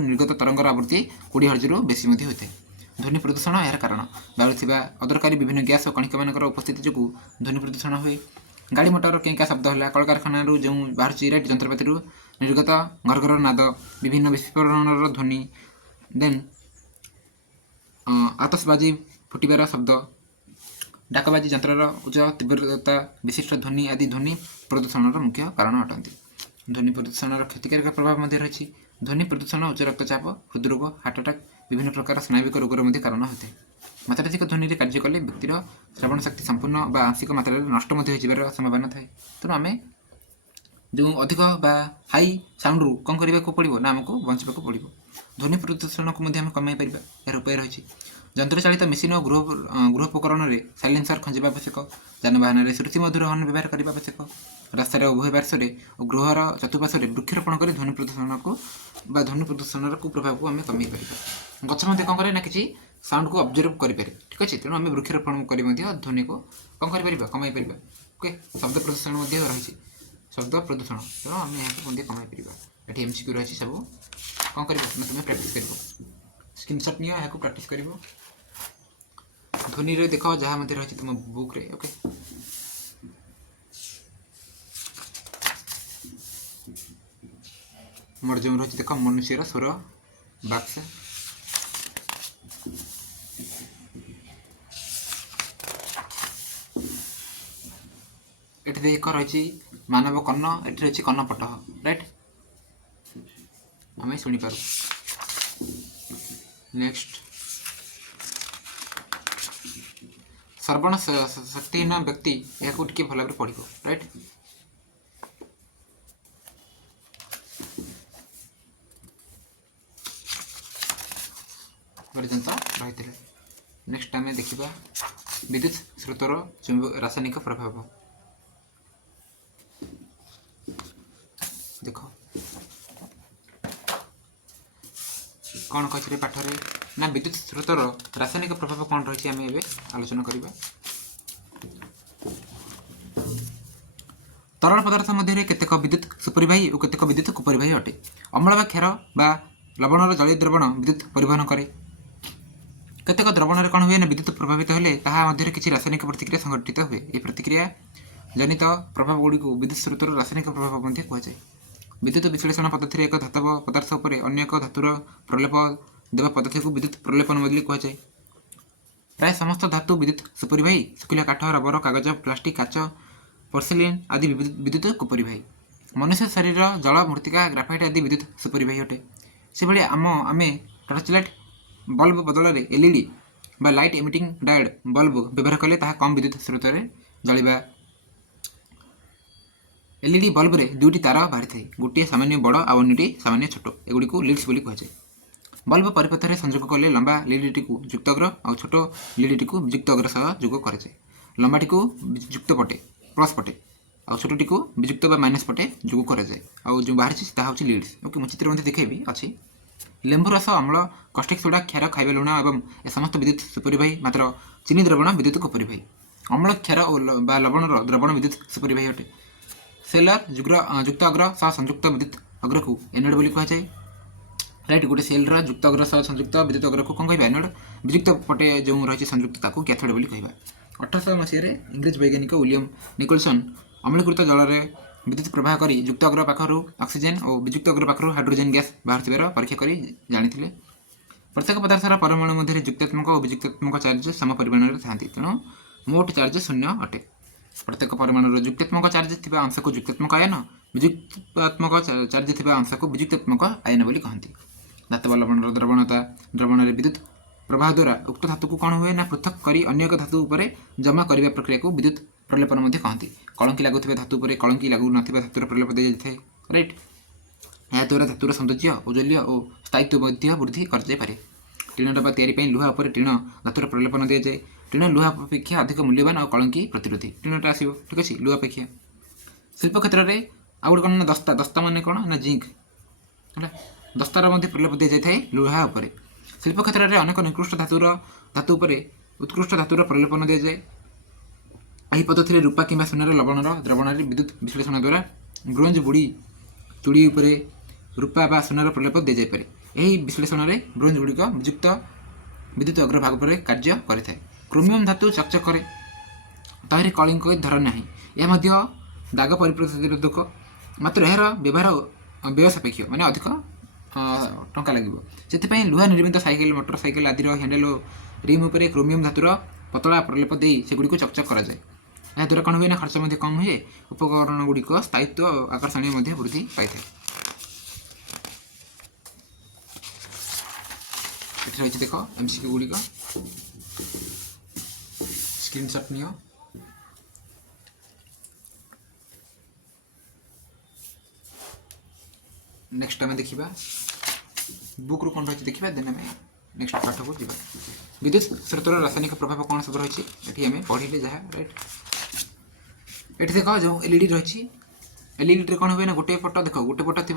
निर्गत तरंगर आवृत्ति 20 हर्ज रु बेसी होता है। ध्वनि प्रदूषण यार कारण बाहर अदरकारी विभिन्न गैस और कणिक मान उपस्थिति जो ध्वनि प्रदूषण हुए। गाड़ी मोटर केंका शब्द है, कलकारखाना जो बाहर राइट यंत्रपाति निर्गत घर घर नाद, विभिन्न विस्फोरण ध्वनि, देन आतसबाजी फुटबार शब्द, डाकबाजी यंत्र उच्च तीव्रता विशिष्ट ध्वनि आदि ध्वनि प्रदूषण मुख्य कारण अटंती। ध्वनि प्रदूषण क्षतिकारक प्रभाव रही। ध्वनि प्रदूषण उच्च रक्तचाप, हृदरोग, हार्ट अटैक, विभिन्न प्रकार स्नायुविक रोगर कारण होता है। मात्राधिक ध्वनि कार्य कले व्यक्तिर श्रवण शक्ति संपूर्ण आंशिक मात्रा नष्ट हो संभावना थाए। तेणु आम जो अधिक हाई साउंड रू कौन करने को पड़ो ना आमको बचाक पड़ो। ध्वनि प्रदूषण को कमाई पार यार उपाय रही। यंत्रचालित मेसीन और गृहोपकरण में साइलेंसर खंजा आवश्यक। जानवाहन श्रुति मधुर हर्न व्यवहार करने आवश्यक। रास्तार उभय पार्श्व और गृहर चतुर्पार्श्व वृक्षरोपण कर ध्वनि प्रदूषण को ध्वनि प्रदूषण कुप्रभाव को आम कमाई पार। गछ कौन करे ना कि साउंड को ऑब्जर्व करें। ठीक अच्छे, तेणु आम वृक्षरोपण कर ध्वनि को कौन कर कमाई पार। ओके, शब्द प्रदूषण रही। शब्द प्रदूषण तेणु आम यहाँ कमाई पार। ये MCQ रही सब कौन कर तुम्हें प्राक्ट कर स्क्रीनशॉट नियो, यहाँ प्राक्ट कर ध्वनि देख जहाँ रही तुम बुक रे। ओके, मोर जो रही देख मनुष्यर स्वर बाक्स, ये देख रही मानव कर्ण, ये रही कर्णपट राइट, आम शुणिपार। नेक्स्ट श्रवण शक्तिहीन व्यक्ति यह भल भाव पढ़ राइट। पर्यंत रही। नेक्स्ट आम देखा विद्युत स्रोतर रासायनिक प्रभाव। देख कौन कही पाठरे ना विद्युत स्रोतर रासायनिक प्रभाव कौन रही आम ए आलोचना करवा। तरल पदार्थ मध्य केतेक विद्युत सुपरिवाही और केतेक विद्युत कुपरिवाही अटे। अम्ल बा क्षार बा लवणर जलीय द्रवण विद्युत परिवहन करे। केतेक द्रवण कौन हुए ना विद्युत प्रभावित हेले ताहा मध्य किसी रासायनिक प्रतिक्रिया संघटित हुए। ये प्रतिक्रिया जनित प्रभाव गुड़ी को विद्युत स्रोतर रासायनिक प्रभाव कहुए। विद्युत विश्लेषण पद्धति एक धातव पदार्थ उपर अन्य एक धातुर प्रलेप देवा पद्धति को विद्युत प्रलेपन बोली कहुए। प्राय समस्त धातु विद्युत सुपरिवाही। शुखिला काठ, रबर, कागज, प्लास्टिक, काच, पोर्सिलिन आदि विद्युत कुपरिवाही। मनुष्य शरीर, जल, मृत्तिका, ग्राफाइट आदि विद्युत सुपरिवाही अटे। से भाई आम टर्च लाइट बल्ब बदल में LED बा लाइट एमिटिंग डायोड बल्ब व्यवहार कले ताहा कम विद्युत स्रोत जलिबा। LED बल्ब रे दुईटी तार बाहरी थाए, गोटे सामान्य बड़ आ अन्यटी सामान्य छोट। एगुड़ी को लीड्स बोली कहुए। बल्ब परिपथ में संयोग कले लंबा LED टी को युक्त अग्र और छोट LED टी को वियुक्त अग्र सह जोग करे। लंबाटी को वियुक्त पटे प्लस पटे और छोटी को वियुक्त माइनस पटे जोग कराए। और जो बाहरी ताहा होची लीड्स। ओके, मैं चित्र मध्य देखेबी अच्छी। लेंबू रस, अम्ल, कस्टिक सोडा, क्षार, खाଇବା लुण एवं ए समस्त विद्युत सुपरिवाही। मात्र चीनी द्रवण विद्युत कुपरिवाही। अम्ल, क्षार और लवणर द्रवण विद्युत सुपरिवाही अटे। सेलर युक्त अग्र सह संयुक्त विद्युत अग्र को एनोड बोली कहुए। राइट, गोटे सेलर युक्त अग्र सह संयुक्त विद्युत अग्र को कौन कह एनोड। वियुक्त पटे जो रही संयुक्त ताकू कैथोड बोली कह। 1800 मसीह इंग्रेज वैज्ञानिक विलियम निकोलसन अम्लीकृत जल में विद्युत प्रवाह करी युक्त अग्र पाखर ऑक्सीजन और वियुक्त अग्र पाखर हाइड्रोजन गैस बाहर परीक्षा कर जानी। प्रत्येक पदार्थर परमाणु मध्य युक्तात्मक और वियुक्तात्मक चार्ज सम परिमाण में था। तेणु मोट चार्ज शून्य अटे। प्रत्येक परमाणु युक्तात्मक चार्ज थी अंश को युक्तात्मक आयन, वियुक्तात्मक चार्ज थी अंश को वियुक्तात्मक आयन बोली कहती। धातव लवणर द्रवणता द्रवण विद्युत प्रवाह द्वारा उक्त धातु को कौन हुए ना पृथक करी अन्य एक धातु उपर जमा करने प्रक्रिया को विद्युत प्रलेपन मध्य कहती। कलंकी लगुवा धातु उपर कलंकी लागू नथिबा धातुर प्रलेप दी जाए राइट। यह द्वारा धातुर सौंदर्य औज्ज्वल्य और स्थायित्व मध्य वृद्धि कर पारे। टीण डबा तैयारी लुहा उपर टीण धातुर प्रलेपन दी जाए। टीण लुहा अपेक्षा अधिक मूल्यवान और कलंकी प्रतिरोधी टीणटा आसो ठीक अच्छे लुहा अपेक्षा। शिल्प क्षेत्र में आउ गोटे कौन ना दस्ता दस्ता मान कौन ना जिंक है दस्तार मध्य प्रलेप दी जाए लुहा उपर। शिल्प क्षेत्र में अनेक निकृष्ट धातु उपर उत्कृष्ट धातुर प्रलेपन दी जाए। यही पद्धति रूपा कि सोनार लवणर द्रवण विद्युत विश्लेषण द्वारा ब्रोंज बुड़ी चूड़ी उपर रूपा बा सोनार प्रलेप दी जाए। यही विश्लेषण में ब्रोंज गुड़िक वियुक्त विद्युत अग्रभाग पर कार्य करें। क्रोमियम धातु चकचक करे ताहरे कलिंक धर ना यह दाग परिप्रतिरोधक मात्र यार व्यवहार व्यय सापेक्ष माने अधिक टंका लगे से लुहा निर्मित साइकेल मोटर साइकेल आदि हैंडल रिम उपर क्रोमियम धातुर पतला प्रलेप दे सेगुड़ी चकचक कराए। यह द्वारा कौन हुए ना खर्च कम हुए उपकरण गुड़िक स्थायित्व आकर्षणीय वृद्धि पाई। रही देख एमसीक्यू गुड़िक स्क्रीनशॉट नियो। नेक्स्ट आम देखा बुक रू कौन रही देखा देन आम नेक्स्ट पाठ को जी। विद्युत स्रोतर रासायनिक प्रभाव कौन सब रही है आम पढ़े जहाँ राइट। ये देख जो एलईडी रही एलईडी कौन हुए ना गोटे पट देख गोटे पट थी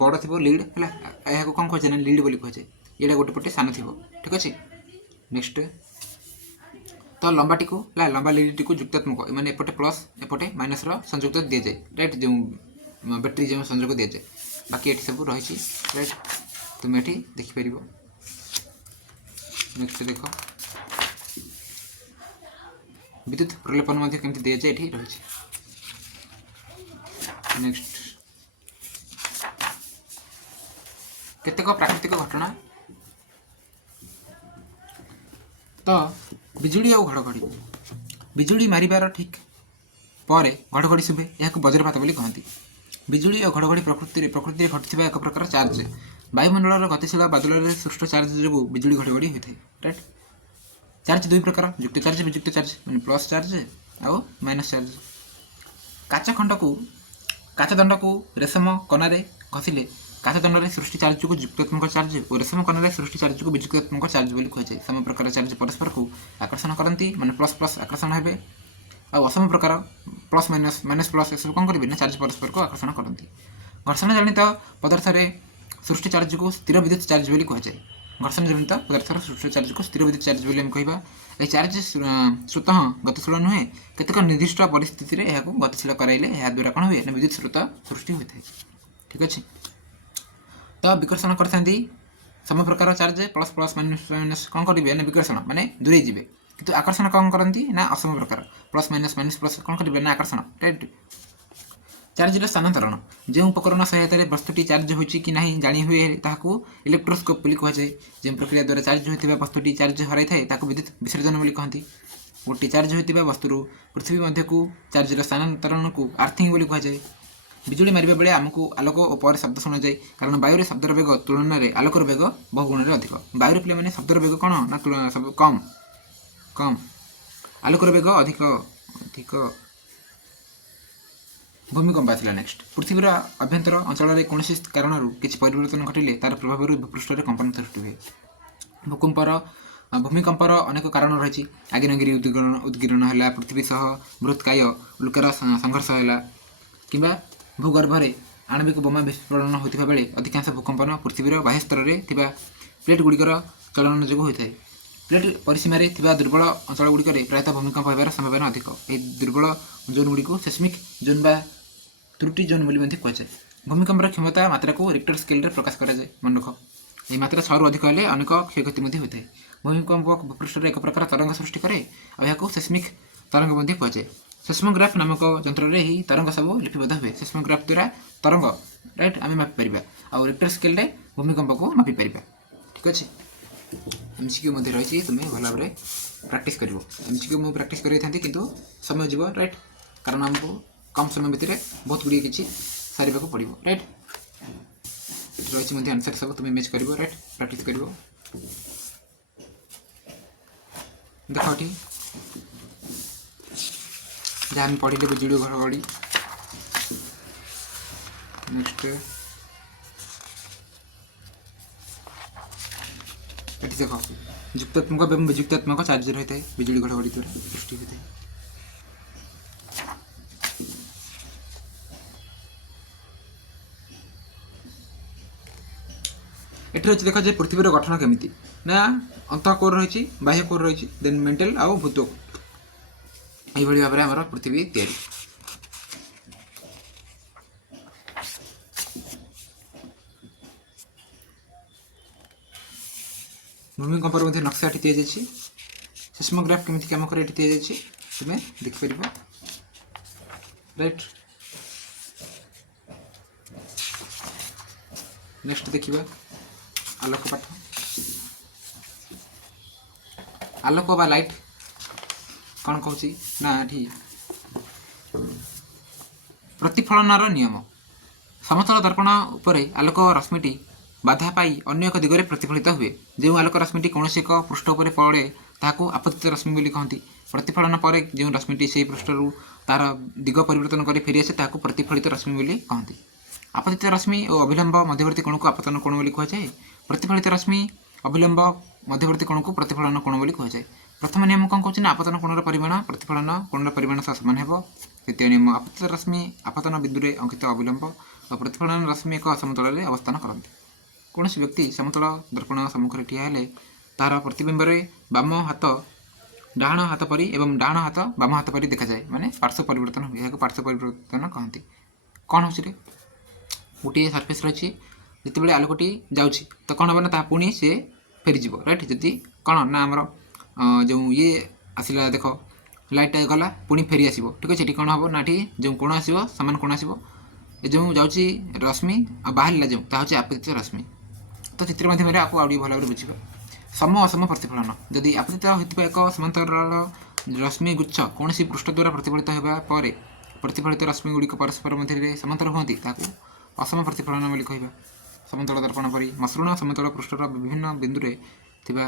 बड़ थी लीड है यह कौन कहे ना लीड बोली कहे ये गोटे पटे सान थी ठीक अच्छे। नेक्स्ट तो लंबाटी को लंबा लीड को युक्तात्मक मैंने एपटे प्लस एपटे माइनस संयुक्त दि जाए राइट जो बैटेरी जो संयोग दि जाए बाकी ये सब रही राइट तुम ये देखिपर। नेक्स्ट देख विद्युत प्रलेपन केमती दि जाए ये रही। नेक्स्ट केतेक प्राकृतिक घटना तो बिजुली और घड़घड़ी बिजुली मारिबार ठीक पर घड़घड़ी शुभे यह वज्रपात बोली कहती। बिजुली और घड़घड़ी प्रकृति घटुवा एक प्रकार चार्ज वायुमंडल गतिशील बादल सृष्ट चार्ज जो बिजुली घड़घड़ी होता है राइट। चार्ज दुई प्रकार युक्त चार्ज वियुक्त चार्ज मैंने प्लस चार्ज आउ माइनस चार्ज। काचदंड को रेशम कनारे घसिले काचदंड सृष्टि चार्ज को युक्तात्मक चार्ज और रेशम कनारे सृष्टि चार्ज को वियुक्तात्मक चार्ज बोली कहुए। सम प्रकार चार्ज परस्पर को आकर्षण करती माने प्लस प्लस आकर्षण हे और असम प्रकार प्लस माइनस माइनस प्लस सब कौन करेंगे ना चार्ज परस्पर को आकर्षण करती। घर्षण जनित पदार्थ सृष्टि चार्ज को स्थिर विद्युत चार्ज बोली कहुए। घर्षण जनित पदार्थ सृष्टि चार्ज को स्थिर विद्युत चार्ज बोली कहवा। यह चार्ज स्वतः गतिशील नुहे केतक निर्दिष्ट परिस्थिति में यह गतिशील कराइले यह द्वारा कौन हुए ना विद्युत स्रोत सृष्टि होता है ठीक अच्छे। तो विकर्षण करते सम प्रकार charge plus plus minus minus कौन करेंगे ना विकर्षण माने दूरे जी किंतु आकर्षण कौन करती ना असम प्रकार प्लस माइनस माइनस प्लस कौन करेंगे ना आकर्षण राइट। चार्जर स्थानांतरण जो उपकरण सहायता वस्तुटी चार्ज होची कि नहीं जानी हुए ताकू इलेक्ट्रोस्कोप बोली कहुए। जो प्रक्रिया द्वारा चार्ज होता वस्तुटी चार्ज हराई थाए ताकू विद्युत विसर्जन बोली कहती। गोटे चार्ज होता वस्तु पृथ्वी मध्य को चार्जर स्थानांतरण को आर्थिंग बोली कहुए। बिजुली मारिबा बेले आमको आलोक और पर शब्द शुणा जाए कारण वायु शब्दर बेग तुलन में आलोकर बेग बहुगुण अधिक। वायु पे मैंने शब्दर बेग कौन ना सब कम कम आलोकर बेग अधिक अधिक भूमिकंप आसला। नेक्स्ट पृथ्वीर अभ्यंतर अंचल कौन कारण किसी परिवर्तन घटिले तार प्रभाव भूपृष्ठ कंपन सृष्टि हुए। भूमिकंपर अनेक कारण रही आग्नेयगिरी उद्गीरण है पृथ्वी सह बृहत्काय उल्कार संघर्ष है कि भूगर्भ में आणविक बोमा विस्फोरण होता बेले अधिकांश भूकंपन पृथ्वीर बाह्य स्तर में प्लेट गुड़िकर चलन जो होता है। प्लेट परिसीमार दुर्बल अंचल गुड़िक प्रायतः भूमिकंप होबार संभावना अधिक। ये दुर्बल जोन गुड़ी सेस्मिक जोन बा त्रुटि जोन बोली कहुए। भूमिकंपर क्षमता मात्रा को रिक्टर स्केल प्रकाश कराए मन रख यह मात्रा 6 रु अधिक हेल्ले अनेक क्षयक्षति होता है। भूमिकंप भूपृष्ठ एक प्रकार तरंग सृष्टि करे और सेस्मिक तरंग कहुए। सेस्मोग्राफ नामक यंत्र में ही तरंग सब लिपिबद्ध हुए। सेस्मोग्राफ द्वारा तरंग राइट आम मापिपर आउ रिक्टर स्केल भूमिकंप को मापिपर ठीक अच्छे। एमसीक्यू रही तुम्हें भल भाव प्राक्ट कर एमसीक्यू मुझे प्राक्ट कर किंतु समय जीव राइट कारण आमको कम समय भितर बहुत गुड़िए किसी सारे पड़ो राइट रही आंसर सब तुम्हें मैच कर राइट प्राक्ट कर। देख ये जहाँ हम पढ़े बिजुड़ी घड़घड़ी। नेक्स्ट ये देख युक्तात्मक एवं विजुक्तात्मक चार्ज रही है बिजुड़ी घड़घड़ी द्वारा सृष्टि होता है। एठी रही देख जे पृथ्वीर गठन केमिति ना अंतः कोर रही बाह्य कोर रही देन मेंटल आउ भूत यही भाव में आम पृथ्वी तैयारी। भूमिकंपर मध्य नक्शा दी जाइए सिस्मोग्राफ केमिति काम करे दी जाइए तुम्हें देखिपर राइट। नेक्स्ट देखिए आलोक पाठ। आलोक बा लाइट कौन कहूँ ना ये प्रतिफलनार नियम। समतल दर्पण उपरे आलोक रश्मिटी बाधा पाई अन्य एक दिगरे प्रतिफलित हुए। जो आलोक रश्मिटी कौन एक पृष्ठ उपर पड़े ताकू आपतित रश्मि बोली कहती। प्रतिफलन पर जो रश्मिटी से पृष्ठरू तार दिग परिवर्तन कर फेरी आसे ताकू प्रतिफलित रश्मि बोली कहती। आपतित रश्मि और अभिलंब मध्यवर्ती कोण को आपतन कोण बोली कहुए। प्रतिफलित रश्मि अभिलंब मध्यवर्ती कोण को प्रतिफलन कोण बोली कहुए। प्रथम नियम कौन कहूँ आपतन कोणर परिमाण प्रतिफलन कोणर परिमाण सह सामान हो। द्वितीय नियम आपतित रश्मि आपतन बिंदुरे अंकित अभिलंब और प्रतिफलन रश्मि एक समतल में अवस्थान करते। कौन व्यक्ति समतल दर्पण सम्मुखें ठिया हेले तार प्रतिबिंब बाम हाथ डाण हाथ परी एवं डाण हाथ बाम हाथ परी देखा जाए माने पार्श्व परिवर्तन हुए। यह पार्श्व परिवर्तन कहते। कौन हो गोटे सरफेस रही जिते आलोकटी जाऊँगी तो कौन हम ना पुणी सी फेरीज राइट। जदि कौन ना आमर जो ये आसला देख लाइट गला पुणी फेरी आसो ठीक अच्छे। ये कौन हम ना जो कोण आसो सामान कोण आसो जो जाऊँगी रश्मि बाहर जो हूँ आपतित रश्मि। तो चित्र माध्यम आपको आगे भल भाव बुझे सम असम प्रतिफलन। जदि आपतित होता एक समांतर रश्मि गुच्छ कौन पृष्ठ द्वारा प्रतिफलित होगा पर प्रतिफलित रश्मि गुड़िक परस्पर मध्य समांतर होती असम प्रतिफलन बोली कहवा। समतल दर्पण परी मसृण समतल पृष्ठर विभिन्न बिंदुरे थिबा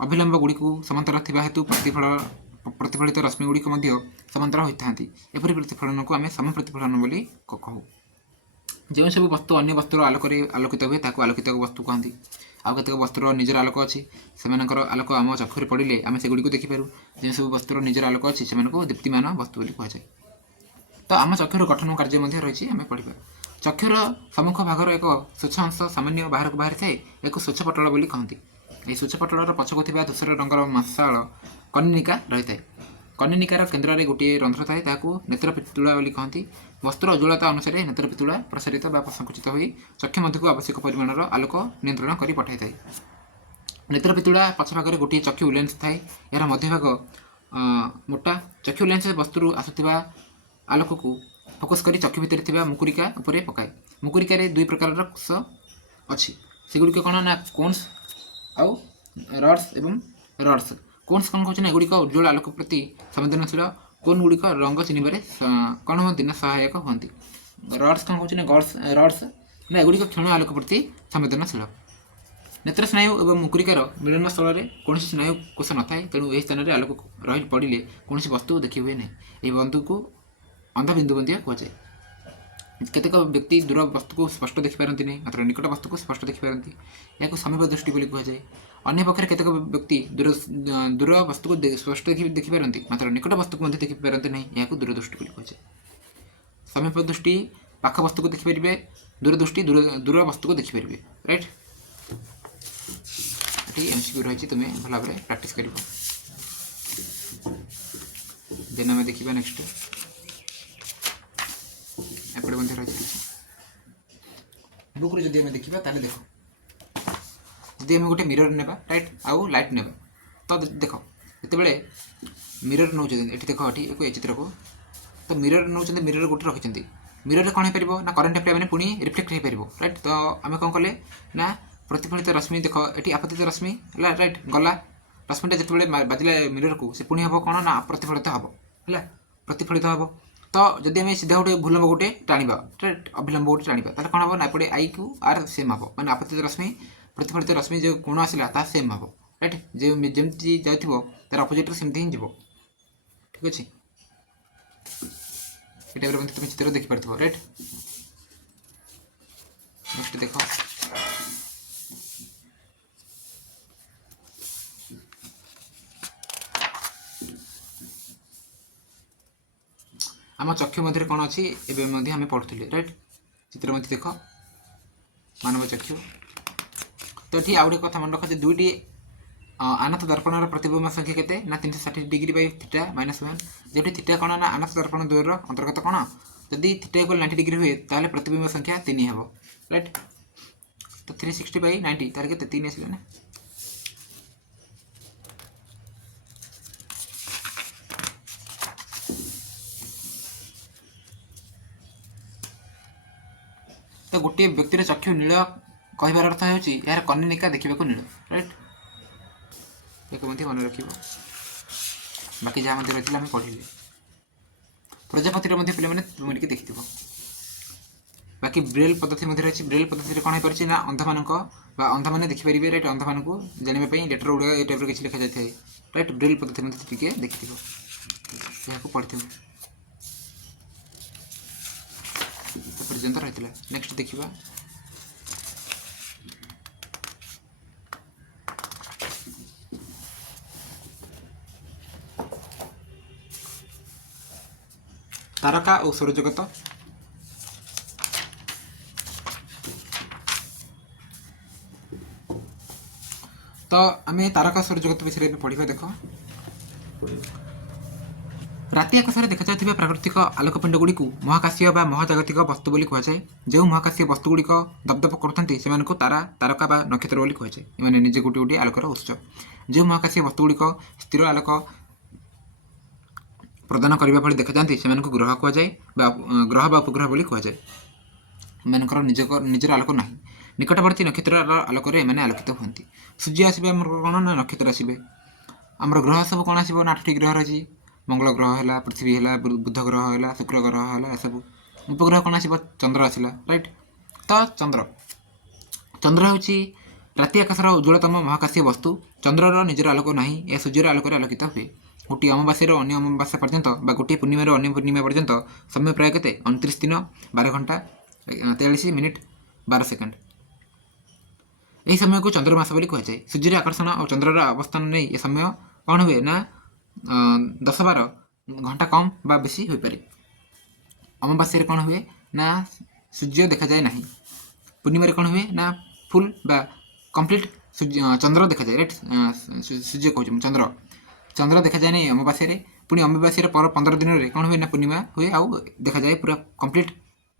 अभिलंब गुड़िक समांतर थिबा हेतु प्रतिफलित रश्मि गुड़िक समांतर होता है। एपरी प्रतिफलन को आम सम प्रतिफलन बोली कहू। जो सब वस्तु अन्य वस्तुर आलोक आलोकित हुए ताकू आलोकित वस्तु कहती। आउ केतक वस्तुर निजर आलोक अच्छी से आलोक आम चक्षुरे पड़े आम से गुड़ी देखिपारू। जो सब वस्तुर निजर आलोक अच्छी से दीप्तिमान वस्तु बोली कहुए। तो आम चक्षुर गठन कार्य रही आम पढ़ा। चक्षुर सम्मुख भागर एक स्वच्छ अंश सामान्य बाहर को बाहरी थाए एक स्वच्छ पटल बोली कहती। यह स्वच्छ पटलर पछकू थी धूसर रंगर मशाल कनिनिका रही है। कनिनिकार केन्द्र में गोटे रंध्र थाए नेत्र पितुला बोली कहती। वस्तुर उज्ज्वलता अनुसार नेत्र पितुला प्रसारित संकुचित हो चक्षु मध्य को आवश्यक परिमाणर आलोक नियंत्रण कर पठाई थाए। नेत्र पितुला पछभाग में गोटे चक्षु लेंस थाए। यार मध्यभाग मोटा चक्षु लेंस वस्तु आसुवा आलोक को फोकस कर चक्षु भितर थिबा मुकुरिका उपरे पकाए। मुकुरिकार दुई प्रकार कोष अच्छी सेगुड़िक कौन ना कोन्स आउ रड्स एवं रड्स। कोन्स कौन कहते एगुड़िक उज्ज्वल आलोक प्रति संवेदनशील कोन गुड़िक रंग चिन्हवे कौन हमें ना सहायक हमें। रड्स कौन कहते रड्स ना एगुड़िक क्षण आलोक प्रति संवेदनशील। नेत्र स्नायु और मुकुरिकार मिलन स्थल में कौन स्नायु कोष न थाए तेणु यह स्थान में आलोक रही पड़े कौन वस्तु देखी हुए ना। यह बंधु को अंधा बिंदु बंदी कहुए। केतेक व्यक्ति दूर वस्तु को स्पष्ट देखिपारती नहीं मात्र निकट वस्तु को स्पष्ट देखिपारती या समीप दृष्टि बोली कहुए। अन्य पक्षे केतेक व्यक्ति दूर वस्तु को स्पष्ट देखिपारती मात्र निकट वस्तु को देखिपारती नहीं या दूरदृष्टि बोली कहुए। समीप दृष्टि पाख वस्तु को देखिपारे दूरदृष्टि दूर वस्तु को देखिपारे राइट। ये एमसीक्यू रही तुम्हें भल भाव में प्राक्ट कर। देन आम देखा नेक्स्ट एपटे रही बुक जब आम देखा ताले देख जदि आम गोटे मिरर नेबा राइट आउ लाइट नेबा तो देख जितेबाला मिरर नौ ये देख ये चित्र को तो मिरर नौ मिरर गोटे रखिंट मिरर कौन हो ना करेन्ट अप्लाई मैंने पुणी रिफ्लेक्ट हो पार राइट। तो आम कौन कले ना प्रतिफलित रश्मि देख ये आपतित रश्मि है राइट गला रश्मिटा जिते बाजिला मिरर को से पुणी हम कौन ना प्रतिफलित हम है प्रतिफलित हम। तो जदि आम सीधा गोटे भूलंब गोटे टाणा राइट अभिलंब गोटे टाणा ताले कौन हम ना एपटे आई को आर सेम हम मैंने आपतित रश्मि प्रतिफलित रश्मि जो कोण आसला ता सेम हम राइट जो जमी जाओ तार अपोजिट सेमती ही जीव ठीक अच्छे ये टाइप तुम चित्र देखिपार राइट नेक्स्ट देख आम चक्षु मध्य कौन अच्छी एवं आम पढ़ुले राइट चित्र मध्य देख मानव चक्षु तो ये आउ कथा मन रख दुईटी आनत दर्पण प्रतिबिंब संख्या केते ना 360 डिग्री बाई थीटा -1 जो थीटा कौन ना आनत दर्पण द्वयर अंतर्गत कौन जदि थीटा इक्वल 90 डिग्री हुए ताले प्रतिबिंब संख्या 3 हे राइट तो 360 बाई 90 तार के 3 आसला ना तो गोटे व्यक्तिर चक्षु नील कहबार अर्थ होची यार कन्निका देखा नील राइट एक मन रख बाकी जहाँ रही आम पढ़े प्रजापतिर पे तुम देखी बाकी ब्रेल पद्धति रही ब्रेल पद्धति कौन हो पारे ना अंध मान अंध मैंने देखिपारे राइट अंध मान जानापी लेटर गुड़ा ये टाइप किसी लिखा जाए राइट ब्रेल पद्धति देखी पढ़ी पर्यंत रही है नेक्स्ट देखा तारका और सौरजगत तो आम तारका सौरजगत विषय में पढ़ा देख राति आकाश में देखा जाता प्राकृतिक आलोकपिंड गुड़ी महाकाशीय महाजागतिक वस्तु बोली कहुए जो महाकाशीय वस्तु गुड़िक दपदप करते तारा तारका बा नक्षत्र बोली कहुए मैंने निजे गोटे गोटे आलोकर उत्स जो महाकाशीय वस्तु गुड़िक स्थिर आलोक प्रदान करने भाई देखा जाती से ग्रह कहुए ग्रह बा उपग्रह बोली कहुए एमकर निजर आलोक ना निकटवर्ती नक्षत्र आलोक मैंने आलोकित होती सूर्य आसवे कौन ना नक्षत्र आसवे आमर ग्रह सब कौन आसो ना 8टी ग्रह रही मंगल ग्रह है पृथ्वी है बुध ग्रह है शुक्र ग्रह है सब उपग्रह कौन आसो चंद्र आसला राइट तो चंद्र चंद्र हूँ राति आकाशर उज्ज्वलतम महाकाशीय वस्तु चंद्रर निजर आलोक ना यह सूर्यर आलोक आलोकित हुए गोटे अमावास्या अन्य अमावास्या पर्यंत गोटे पूर्णिमार अन्य पूर्णिमा पर्यंत समय प्राय के 29 दिन 12 घंटा 43 मिनिट 12 सेकेंड यही समय को चंद्रमास बोली कहुए सूर्य आकर्षण और चंद्रर अवस्थान नहीं ये समय कौन हुए ना 10-12 घंटा कम बा बेसी हो पारे अमावास्या कौन हुए ना सूर्य देखा जाए ना पूर्णिमा कौन हुए ना फुल बा कंप्लीट चंद्र देखा जाए राइट सूर्य कहूँ चंद्र चंद्र देखा जाए नहीं अमावास्या पुणी अमावास्या पर 15 दिन में कौन हुए ना पूर्णिमा हुए आउ देखा जाए पूरा कंप्लीट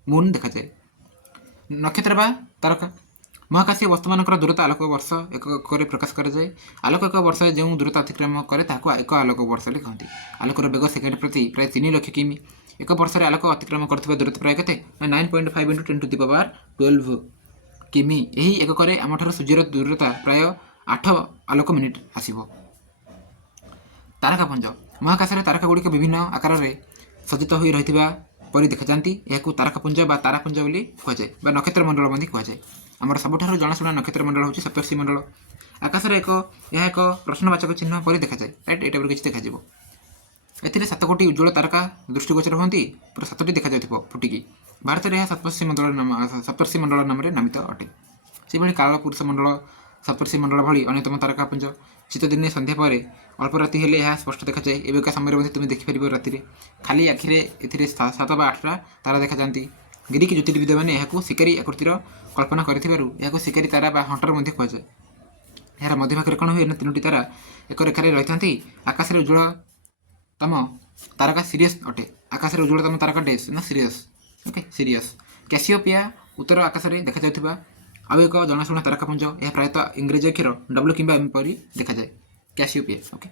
मून देखा जाए नक्षत्र बा तारका महाकाशीय वस्तु मान दूरता आलोक वर्ष एक प्रकाश कराए आलोक एक वर्ष जो दूरता अतिक्रम करे एक आलोक वर्ष कहते आलोकर बेग सेकेंड प्रति प्राय 3 लाख किमी एक वर्ष आलोक अतिक्रम कर दूरता प्राय के 9.5 × 10⁻12 किमी यही एक आम सूर्यर दूरता प्राय 8 आलोक मिनिट आसव तारकापुंज महाकाश तारका गुड़िक विभिन्न आकार में सज्जित हो रही परी देखा जाती यह तारकापुंज बा तारापुंज बोली कहुए नक्षत्र मंडल कहुए आमर सबुठ जनाशुना नक्षत्र मंडल हूँ सप्तर्षि मंडल आकाश एक प्रश्नवाचक चिन्ह पर देखा जाए राइट ये टाइप किसी देखा ए 7 कोटी उज्ज्वल तारका दृष्टिगोचर होती पूरा 7टी देखा जाए फुटिकी भारत में यह सप्तर्षि मंडल नाम नामित अटे से भाई काल पुरुष मंडल सप्तर्षि मंडल भली अन्यतम तारकापुंज शीत दिन संध्या पर अल्प राति हेले यह स्पष्ट देखा जाए एवं समय तुम देखिपर राति खाली आखिरे ए 7 बा 8टा तारा देखा जाती ग्रीक ज्योतिर्विद मैंने यहाँ शिकारी आकृतिर कल्पना कर शिकारी तारा बा हंटर कहुए यार मध्यभाग कौन हुए ना 3टी तारा एक रेखार रही था आकाश उज्ज्वलतम तारका सीरीयस अटे आकाश उज्ज्वलतम तारका डेस ना सीरीयस ओके सीरीयस कैसियोपिया उत्तर आकाश में देखा जाता आउ एक जनाशुना तारकापुंज यह प्रायतः इंग्रेज अक्षर W कि M परी देखा जाए कैसियोपिया ओके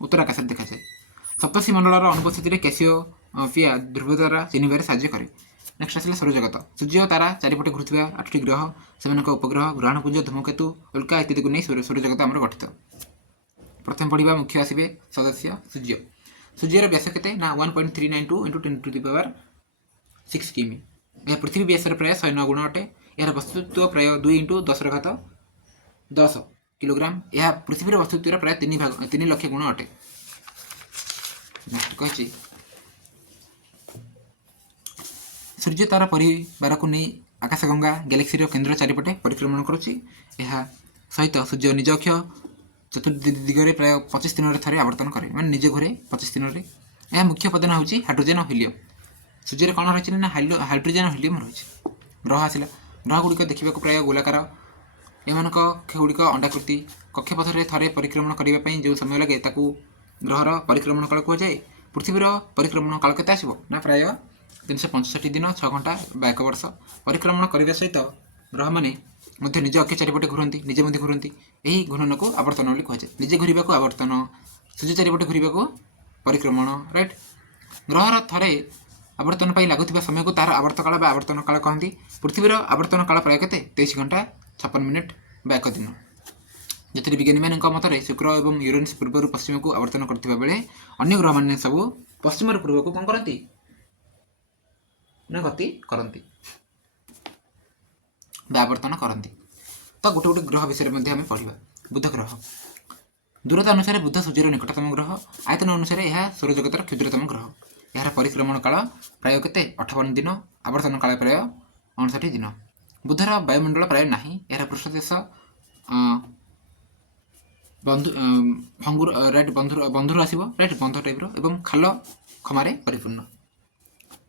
उत्तर आकाश देखा जाए सप्तर्षि मंडल अनुपस्थित कैसियोपिया ध्रुव तारा चिन्हबार साहाय्य करे नेक्स्ट आसला सौरजगत सूर्य तारा चारिपटे घुरुवा 8टी ग्रह से उपग्रह ग्रहणपुंज धूमकेतु उल्का इत्यादि को नहीं सौरजगत आम गठित प्रथम पढ़ा मुख्य आसवे सदस्य सूर्य सूर्यर व्यास के 1.392 × 10⁻6 किमी यह पृथ्वी व्यास प्राय 109 गुण अटे यार वस्तुत्व प्राय 2 × 10⁻⁴ 10 किलोग्राम। यह पृथ्वीर वस्तुत्वर प्राय 3 लक्ष गुण अटे। नेक्स्ट कही सूर्य तार परिवार को नहीं आकाशगंगा गैलेक्सी केन्द्र चारिपटे परिक्रमण करुच्ची। सहित सूर्य निज अक्ष चतुर्दिगरे प्राय 25 दिन थे आवर्तन करे, मैंने निजे घरे 25 दिन में। यह मुख्य उपादान हूँ हाइड्रोजेन और हिलियम। सूर्य कौन रही ना हाइड्रोजेन और हिलियम रही। ग्रह आसला, ग्रह गुड़िक देखा प्राय गोलाकार। एमान कक्ष गुड़िक अंडाकृति। कक्षपथ में थे परिक्रमण करने जो समय लगे ग्रहर परिक्रमण काल कहुए। पृथ्वीर परिक्रमण काल के ना प्राय 365 दिन 6 घंटा 1 वर्ष। परिक्रमण करने सहित ग्रह मैंने निज अक्ष चारिपटे घूरती, निजे घूरती। यही घूर्णन को आवर्तन बोली कहुए। निजे घूरने को आवर्तन, सूर्य चारिपटे घूरने को परिक्रमण। राइट, ग्रहर थे आवर्तन पर लगुवा समय को तार आवर्त काल आवर्तन काल कहती। पृथ्वीर आवर्तन काल प्राय के 23 घंटा 56 मिनिट 1 दिन। जो विज्ञानी मान मतरे शुक्र और यूरेनस पूर्व पश्चिम को आवर्तन करते बेले अन्य ग्रह मैंने सब पश्चिम पूर्व को कौन करती ना गति करती आवर्तन करती। तो गोटे गोटे ग्रह विषय में आम पढ़ा। बुध ग्रह दूरता अनुसार बुध सूर्यर निकटतम ग्रह। आयतन अनुसार यह सौरजगतर क्षुद्रतम ग्रह। यार परिक्रमण काल प्राय के 58 दिन, आवर्तन काल प्राय 59 दिन। बुधर वायुमंडल प्राय ना। यार पृष्ठदेश बंधुर आसो। राइट, बंध टाइप्र और खाल खमारे परिपूर्ण।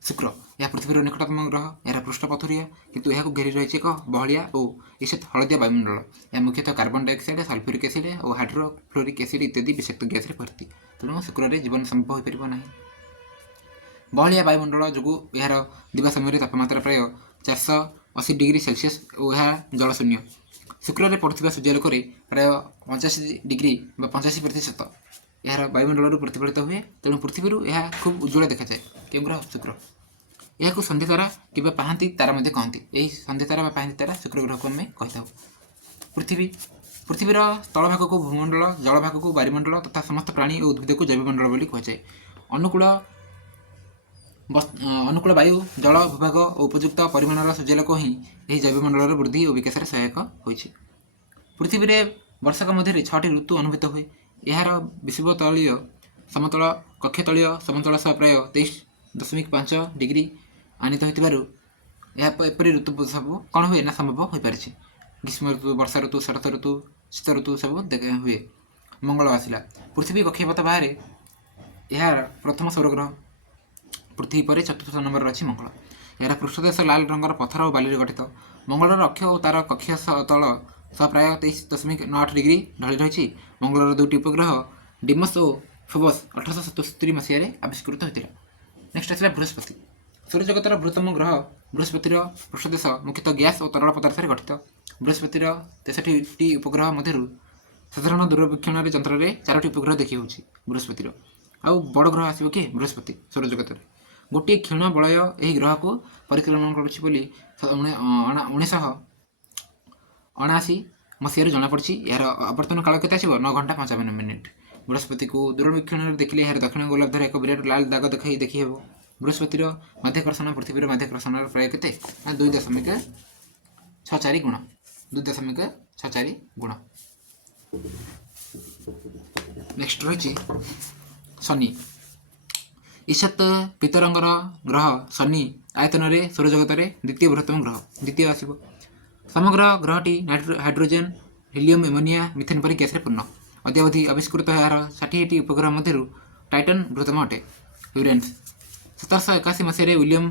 शुक्र यह पृथ्वीर निकटतम ग्रह। यार पृष्ठ पथुरिया किंतु यह घेरी रही एक बहलिया और ईषत हलदिया वायुमंडल। यह मुख्यतः कार्बन डाइऑक्साइड, सल्फ्यूरिक एसिड और हाइड्रोफ्लोरिक एसिड इत्यादि विषाक्त गैस भर्ती। तेणु शुक्र में जीवन संभव हो पार ना। बहलिया वायुमंडल जो यार दिवा समय तापमात्रा प्राय 480 डिग्री सेल्सियस और यह जलशून्य। शुक्र में पड़ुवा सूर्यालोक प्राय 85 डिग्री 85% यार वायुमंडल प्रतिफलित हुए। तेणु पृथ्वी यह खूब उज्ज्वल देखा जाए। क्यों ग्रह शुक्र यह संधि तारा कि पाहांती तारा कहती। यही संधि तारा पाहांती तारा शुक्र ग्रह को आम कही। पृथ्वीर स्थल भाग को भूमंडल, जल भाग को वायुमंडल तथा समस्त प्राणी और उद्भिद को जैवमंडल बोली कहुए। अनुकूल वायु, जल, भूभाग और उपयुक्त परिमाणर सूर्यालोक ही यह जैवमंडल वृद्धि और विकास में सहायक होइछि। पृथ्वी में वर्षक मध्य 6टी ऋतु अनुभूत हुए। यार विषुवतलीय समतल कक्षतलीय समतल सह प्राय 23.5 डिग्री आनीत होपरी ऋतु सब कौन हुए ना संभव हो पारे। ग्रीष्म ऋतु, वर्षा ऋतु, शरत ऋतु, शीत ऋतु सब हुए। मंगल आसला, पृथ्वी कक्षपथ बाहर यार प्रथम सौरग्रह। पृथ्वी पर 4th नंबर अच्छी मंगल। यार पृष्ठदेश लाल रंगर पत्थर और बाली गठित। मंगलर अक्ष और तार कक्ष तल सह प्राय 23.98 डिग्री ढली रही। मंगलर 2टी उपग्रह डिमस और फोबस 1877 मसीह आविष्कृत होता। नेक्स्ट आसला बृहस्पति। सौरजगतर बृहत्तम ग्रह बृहस्पतिर पृष्ठदेश मुख्यतः गैस और तरल पदार्थ गठित। बृहस्पतिर 63टी उपग्रह मध्य साधारण दूरवीक्षण यंत्र में 4टी उपग्रह देखी होची। बृहस्पतिर आउ बड़ ग्रह आसो कि बृहस्पति सौरजगत गोटे क्षीण बलय यह ग्रह को परिक्रमण करुच्ची 1979 मसीह जमापड़ी। यार आवर्तन काल के 9 घंटा 55 मिनिट। बृहस्पति को दूरवीक्षण देखिले यार दक्षिण गोलार्धर एक विराट लाल दाग देखी हे। बृहस्पतिर माध्याकर्षण पृथ्वीर माध्याकर्षण प्राय के 2.64 गुण 2.64 गुण। नेक्स्ट रही शनि। ईशात पीतरंगर ग्रह शनि आयतन में सौरजगत द्वितीय बृहत्तम ग्रह। द्वितीय आसो। समग्र ग्रहटी हाइड्रोजेन, हिलियम, एमोनिया, मिथेन परी गैस पूर्ण। अद्यावधि आविष्कृत यार 60टी उपग्रह मध्य टाइटन बृहत्तम अटे। यूरेनस 1781 मसीह विलियम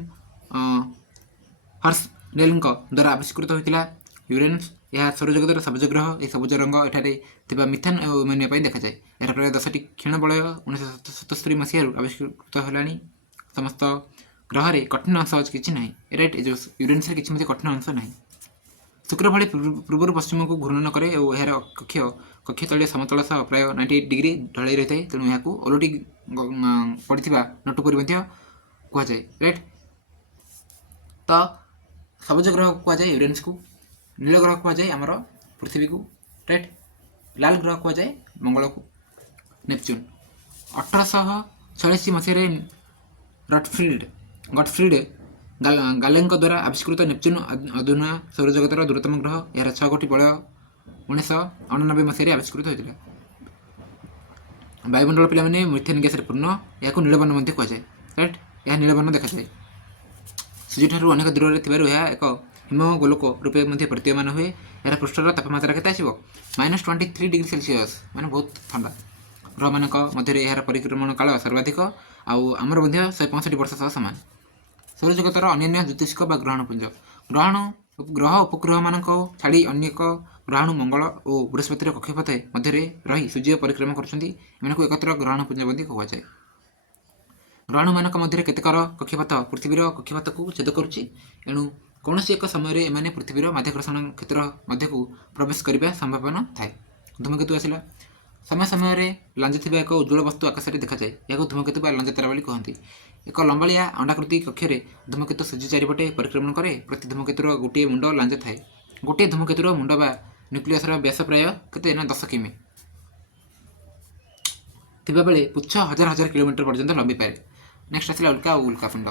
हर्सनेल द्वारा आविष्कृत होता। यूरेनस यह सौरजगतर सबुज ग्रह। यह सबुज रंग एठारे मिथेन और एमोनिया देखा जाए। यार प्राय 10टी क्षीण बलय 1977 मसीह आविष्कृत होलानी। समस्त ग्रह में कठिन अंश किसी ना। राइट, जो यूरेनस किसी कठिन अंश ना। शुक्र भली पूर्व पश्चिम को घूर्णन करे और यार कक्ष तलीय समतल सह प्राय 98 डिग्री ढल रही है। तेणु यहाँ ओलटी पड़ा नटुपरी कहुए। राइट, तो सबुज ग्रह कहुए यूरेनस को, नील ग्रह कहुए आमर पृथ्वी को। राइट, लाल ग्रह कहुए मंगल को, नेपच्यून। 1846 मसीह गॉटफ्रीड गालेन द्वारा आविष्कृत नेपच्यून अधुना सौरजगतर दूरतम ग्रह। यार 6 गोटी बलय 1999 ମସିହାରେ ଆବିଷ୍କୃତ ହୋଇଥିଲା। ବାୟୁମଣ୍ଡଳ ପିଲାମାନେ ମିଥେନ୍ ଗ୍ୟାସରେ ପୂର୍ଣ୍ଣ, ଏହାକୁ ନୀଳବର୍ଣ୍ଣ ମଧ୍ୟ କୁହାଯାଏ। ରାଇଟ୍, ଏହା ନୀଳବର୍ଣ୍ଣ ଦେଖାଯାଏ। ସୂର୍ଯ୍ୟଠାରୁ ଅନେକ ଦୂରରେ ଥିବାରୁ ଏହା ଏକ ହିମ ଗୋଲକ ରୂପେ ମଧ୍ୟ ପ୍ରତୀୟମାନ ହୁଏ। ଏହାର ପୃଷ୍ଠର ତାପମାତ୍ରା କେତେ ଆସିବ? -23 ଡିଗ୍ରୀ ସେଲସିୟସ୍, ମାନେ ବହୁତ ଥଣ୍ଡା। ଗ୍ରହମାନଙ୍କ ମଧ୍ୟରେ ଏହାର ପରିକ୍ରମଣ କାଳ ସର୍ବାଧିକ, ଆଉ ଆମର ମଧ୍ୟ 165 ବର୍ଷ ସହ ସମାନ। ସୌରଜଗତର ଅନ୍ୟାନ୍ୟ ଜ୍ୟୋତିଷ୍କ ବା ଗ୍ରହଣପୁଞ୍ଜ। ଗ୍ରହ ଉପଗ୍ରହମାନଙ୍କୁ ଛାଡ଼ି ଅନେକ ଗ୍ରହାଣୁ ମଙ୍ଗଳ ଓ ବୃହସ୍ପତିର କକ୍ଷପଥ ମଧ୍ୟରେ ରହି ସୂର୍ଯ୍ୟ ପରିକ୍ରମା କରୁଛନ୍ତି। ଏମାନଙ୍କୁ ଏକତ୍ର ଗ୍ରହଣପୁଞ୍ଜ ମଧ୍ୟ କୁହାଯାଏ। ଗ୍ରହାଣୁମାନଙ୍କ ମଧ୍ୟରେ କେତେକର କକ୍ଷପଥ ପୃଥିବୀର କକ୍ଷପଥକୁ ଛେଦ କରୁଛି, ଏଣୁ କୌଣସି ଏକ ସମୟରେ ଏମାନେ ପୃଥିବୀର ମାଧ୍ୟାକର୍ଷଣ କ୍ଷେତ୍ର ମଧ୍ୟକୁ ପ୍ରବେଶ କରିବା ସମ୍ଭାବନା ଥାଏ। ଧୂମକେତୁ ଆସିଲା। ସମୟ ସମୟରେ ଲାଞ୍ଜ ଥିବା ଏକ ଉଜ୍ଜ୍ୱଳ ବସ୍ତୁ ଆକାଶରେ ଦେଖାଯାଏ। ଏହାକୁ ଧୂମକେତୁ ବା ଲାଞ୍ଜ ତାରା ବୋଲି କହନ୍ତି। ଏକ ଲମ୍ବାଳିଆ ଅଣ୍ଡାକୃତି କକ୍ଷରେ ଧୂମକେତୁ ସୂର୍ଯ୍ୟ ଚାରିପଟେ ପରିକ୍ରମଣ କରେ। ପ୍ରତି ଧୂମକେତୁର ଗୋଟିଏ ମୁଣ୍ଡ ଲାଞ୍ଜ ଥାଏ। ଗୋଟିଏ ଧୂମକେତୁର ମୁଣ୍ଡ ବା ନ୍ୟୁକ୍ଲିୟସର ବ୍ୟାସ ପ୍ରାୟ କେତେ ନା 10 କିମି ଥିବାବେଳେ ପୁଚ୍ଛ ହଜାର ହଜାର କିଲୋମିଟର ପର୍ଯ୍ୟନ୍ତ ଲମ୍ବିପାରେ। ନେକ୍ସଟ ଆସିଲା ଉଲ୍କା ଓ ଉଲ୍କାପିଣ୍ଡ।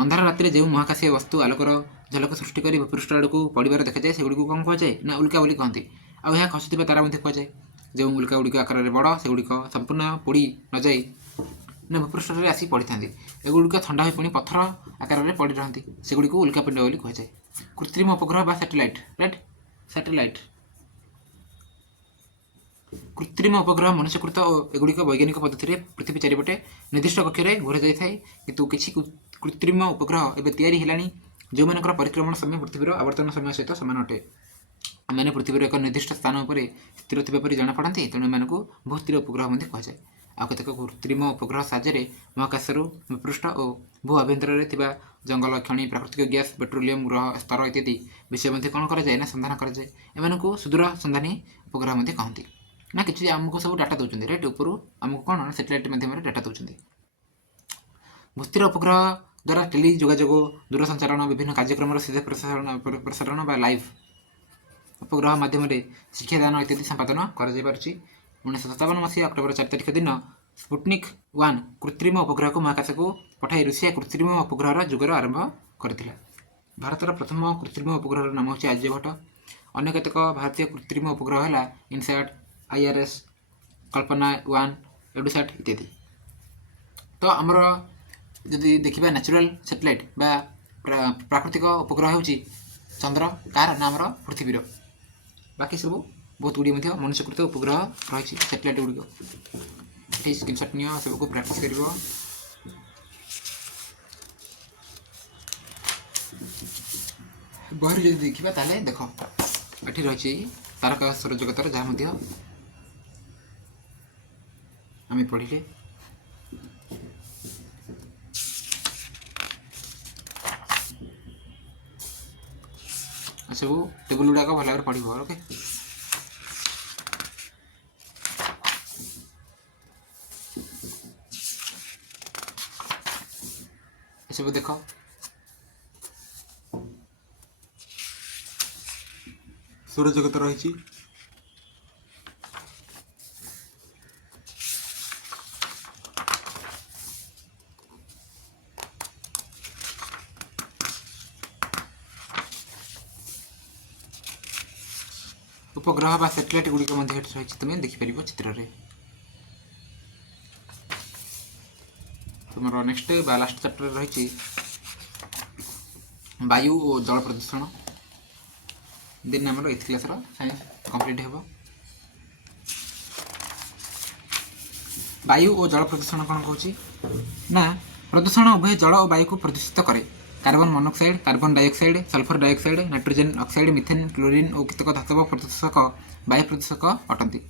ଅନ୍ଧାର ରାତିରେ ଯେଉଁ ମହାକାଶୀୟ ବସ୍ତୁ ଆଲୋକର ଝଲକ ସୃଷ୍ଟି କରି ଭୂପୃଷ୍ଠ ଆଡ଼କୁ ପଡ଼ିବାର ଦେଖାଯାଏ, ସେଗୁଡ଼ିକୁ କ'ଣ କୁହାଯାଏ? ନା ଉଲ୍କା ବୋଲି କହନ୍ତି। ଆଉ ଏହା ଖସୁଥିବା ତାରା ମଧ୍ୟ କୁହାଯାଏ। ଯେଉଁ ଉଲ୍କା ଗୁଡ଼ିକ ଆକାରରେ ବଡ଼, ସେଗୁଡ଼ିକ ସମ୍ପୂର୍ଣ୍ଣ ପୋଡ଼ି ନଯାଇ ନା ଭୂପୃଷ୍ଠରେ ଆସି ପଡ଼ିଥାନ୍ତି। ଏଗୁଡ଼ିକ ଥଣ୍ଡା ହୋଇ ପୁଣି ପଥର ଆକାରରେ ପଡ଼ି ରହନ୍ତି। ସେଗୁଡ଼ିକୁ ଉଲ୍କାପିଣ୍ଡ ବୋଲି କୁହାଯାଏ। କୃତ୍ରିମ ଉପଗ୍ରହ ବା ସ୍ୟାଟେଲାଇଟ୍। Right, satellite. କୃତ୍ରିମ ଉପଗ୍ରହ ମନୁଷ୍ୟକୃତ ଓ ଏଗୁଡ଼ିକ ବୈଜ୍ଞାନିକ ପଦ୍ଧତିରେ ପୃଥିବୀ ଚାରିପଟେ ନିର୍ଦ୍ଦିଷ୍ଟ କକ୍ଷରେ ଘୁରାଯାଇଥାଏ। କିନ୍ତୁ କିଛି କୃତ୍ରିମ ଉପଗ୍ରହ ଏବେ ତିଆରି ହେଲାଣି, ଯେଉଁମାନଙ୍କର ପରିକ୍ରମଣ ସମୟ ପୃଥିବୀର ଆବର୍ତ୍ତନ ସମୟ ସହିତ ସମାନ ଅଟେ। ଏମାନେ ପୃଥିବୀର ଏକ ନିର୍ଦ୍ଦିଷ୍ଟ ସ୍ଥାନ ଉପରେ ସ୍ଥିର ଥିବା ପରି ଜଣାପଡ଼ନ୍ତି, ତେଣୁ ଏମାନଙ୍କୁ ଭୂସ୍ଥିର ଉପଗ୍ରହ ମଧ୍ୟ କୁହାଯାଏ। ଆଉ କେତେକ କୃତ୍ରିମ ଉପଗ୍ରହ ସାହାଯ୍ୟରେ ମହାକାଶରୁ ଭୂପୃଷ୍ଠ ଓ ଭୂ ଆଭ୍ୟନ୍ତରରେ ଥିବା ଜଙ୍ଗଲ, ଖଣି, ପ୍ରାକୃତିକ ଗ୍ୟାସ୍, ପେଟ୍ରୋଲିୟମ ଗ୍ରହ ସ୍ତର ଇତ୍ୟାଦି ବିଷୟ ମଧ୍ୟ କ'ଣ କରାଯାଏ? ନା ସନ୍ଧାନ କରାଯାଏ। ଏମାନଙ୍କୁ ସୁଦୂର ସନ୍ଧାନୀ ଉପଗ୍ରହ ମଧ୍ୟ କହନ୍ତି। ନା କିଛି ଆମକୁ ସବୁ ଡାଟା ଦେଉଛନ୍ତି। ରାଇଟ୍, ଉପରୁ ଆମକୁ କ'ଣ ସ୍ୟାଟେଲାଇଟ୍ ମାଧ୍ୟମରେ ଡାଟା ଦେଉଛନ୍ତି। ଭୂସ୍ଥିର ଉପଗ୍ରହ ଦ୍ୱାରା ଟେଲି ଯୋଗାଯୋଗ, ଦୂରସଞ୍ଚାରଣ, ବିଭିନ୍ନ କାର୍ଯ୍ୟକ୍ରମର ସିଧା ପ୍ରସାରଣ ବା ଲାଇଭ୍ ଉପଗ୍ରହ ମାଧ୍ୟମରେ ଶିକ୍ଷାଦାନ ଇତ୍ୟାଦି ସମ୍ପାଦନ କରାଯାଇପାରୁଛି। 1957 ମସିହା ଅକ୍ଟୋବର 4 ତାରିଖ ଦିନ ସ୍ପୁଟନିକ୍ 1 କୃତ୍ରିମ ଉପଗ୍ରହକୁ ମହାକାଶକୁ ପଠାଇ ରୁଷିଆ କୃତ୍ରିମ ଉପଗ୍ରହର ଯୁଗର ଆରମ୍ଭ କରିଥିଲା। ଭାରତର ପ୍ରଥମ କୃତ୍ରିମ ଉପଗ୍ରହର ନାମ ହେଉଛି ଆର୍ଯ୍ୟଭଟ୍ଟ। ଅନ୍ୟ କେତେକ ଭାରତୀୟ କୃତ୍ରିମ ଉପଗ୍ରହ ହେଲା ଇନସାଟ୍, IRS, କଳ୍ପନା 1, ଏଡୁସାଟ୍ ଇତ୍ୟାଦି। ତ ଆମର ଯଦି ଦେଖିବା ନ୍ୟାଚୁରାଲ ସ୍ୟାଟେଲାଇଟ୍ ବା ପ୍ରାକୃତିକ ଉପଗ୍ରହ ହେଉଛି ଚନ୍ଦ୍ର, କାହାର ନା ଆମର ପୃଥିବୀର। ବାକି ସବୁ ବହୁତ ଗୁଡ଼ିଏ ମଧ୍ୟ ମନୁଷ୍ୟକୃତ ଉପଗ୍ରହ ରହିଛି ସ୍ୟାଟେଲାଇଟ୍ ଗୁଡ଼ିକ। ଏଠି ସ୍କ୍ରିନଶଟ୍ ନିଅ, ସବୁକୁ ପ୍ରାକ୍ଟିସ୍ କରିବ। ବହିରୁ ଯଦି ଦେଖିବା ତାହେଲେ ଦେଖ, ଏଠି ରହିଛି ତାରକା ସୌରଜଗତର, ଯାହା ମଧ୍ୟ ଆମେ ପଢ଼ିଲେ। ସବୁ ଟେବୁଲ ଗୁଡ଼ାକ ଭଲ ଭାବରେ ପଢ଼ିବ। ଓକେ, ଏସବୁ ଦେଖ। ସୌରଜଗତ ରହିଛି। ଉପଗ୍ରହ ବା ସ୍ୟାଟେଲାଇଟ୍ ଗୁଡ଼ିକ ମଧ୍ୟ ଏଠି ରହିଛି, ତୁମେ ଦେଖିପାରିବ ଚିତ୍ରରେ। ତୁମର ନେକ୍ସଟ ବା ଲାଷ୍ଟ ଚାପ୍ଟର ରହିଛି ବାୟୁ ଓ ଜଳ ପ୍ରଦୂଷଣ। ଦେନ୍ ଆମର ଏଥ୍ କ୍ଲାସ୍ର ସାଇନ୍ସ କମ୍ପ୍ଲିଟ୍ ହେବ। ବାୟୁ ଓ ଜଳ ପ୍ରଦୂଷଣ କ'ଣ କହୁଛି? ନା ପ୍ରଦୂଷଣ ଉଭୟ ଜଳ ଓ ବାୟୁକୁ ପ୍ରଦୂଷିତ କରେ। Carbon monoxide, carbon dioxide, sulphur dioxide, nitrogen oxide, methane, chlorine ଓ କେତେକ ଧାତବ ପ୍ରଦୂଷକ ବାୟୁ ପ୍ରଦୂଷକ ଅଟନ୍ତି।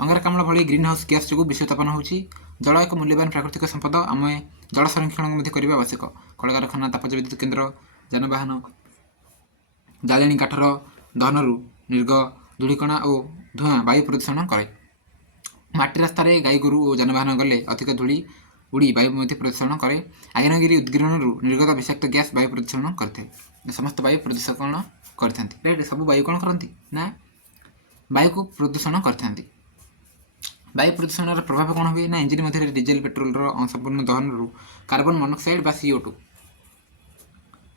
ଅଙ୍ଗାରକାମ୍ଳ ଭଳି ଗ୍ରୀନ୍ ହାଉସ୍ ଗ୍ୟାସ୍ ଯୋଗୁଁ ବିଶ୍ୱତାପନ ହେଉଛି। ଜଳ ଏକ ମୂଲ୍ୟବାନ ପ୍ରାକୃତିକ ସମ୍ପଦ। ଆମେ ଜଳ ସଂରକ୍ଷଣ ମଧ୍ୟ କରିବା ଆବଶ୍ୟକ। କଳକାରଖାନା, ତାପଜ ବିଦ୍ୟୁତ୍ କେନ୍ଦ୍ର, ଯାନବାହନ, ଜାଳେଣୀ କାଠର ଦହନରୁ ନିର୍ଗ ଧୂଳିକଣା ଓ ଧୂଆଁ ବାୟୁ ପ୍ରଦୂଷଣ କରେ। ମାଟି ରାସ୍ତାରେ ଗାଈ ଗୋରୁ ଓ ଯାନବାହନ ଗଲେ ଅଧିକ ଧୂଳି ଉଡ଼ି ବାୟୁ ମଧ୍ୟ ପ୍ରଦୂଷଣ କରେ। ଆଗ୍ନେୟଗିରି ଉଦ୍ଗୀରଣରୁ ନିର୍ଗତ ବିଷାକ୍ତ ଗ୍ୟାସ୍ ବାୟୁ ପ୍ରଦୂଷଣ କରିଥାଏ। ସମସ୍ତ ବାୟୁ ପ୍ରଦୂଷଣ କରିଥାନ୍ତି। ରାଇଟ୍, ସବୁ ବାୟୁ କ'ଣ କରନ୍ତି? ନା ବାୟୁକୁ ପ୍ରଦୂଷଣ କରିଥାନ୍ତି। ବାୟୁ ପ୍ରଦୂଷଣର ପ୍ରଭାବ କ'ଣ ହୁଏ? ନା ଇଞ୍ଜିନ୍ ମଧ୍ୟରେ ଡିଜେଲ ପେଟ୍ରୋଲର ଅସମ୍ପୂର୍ଣ୍ଣ ଦହନରୁ କାର୍ବନ ମନୋକ୍ସାଇଡ୍ ବା CO2,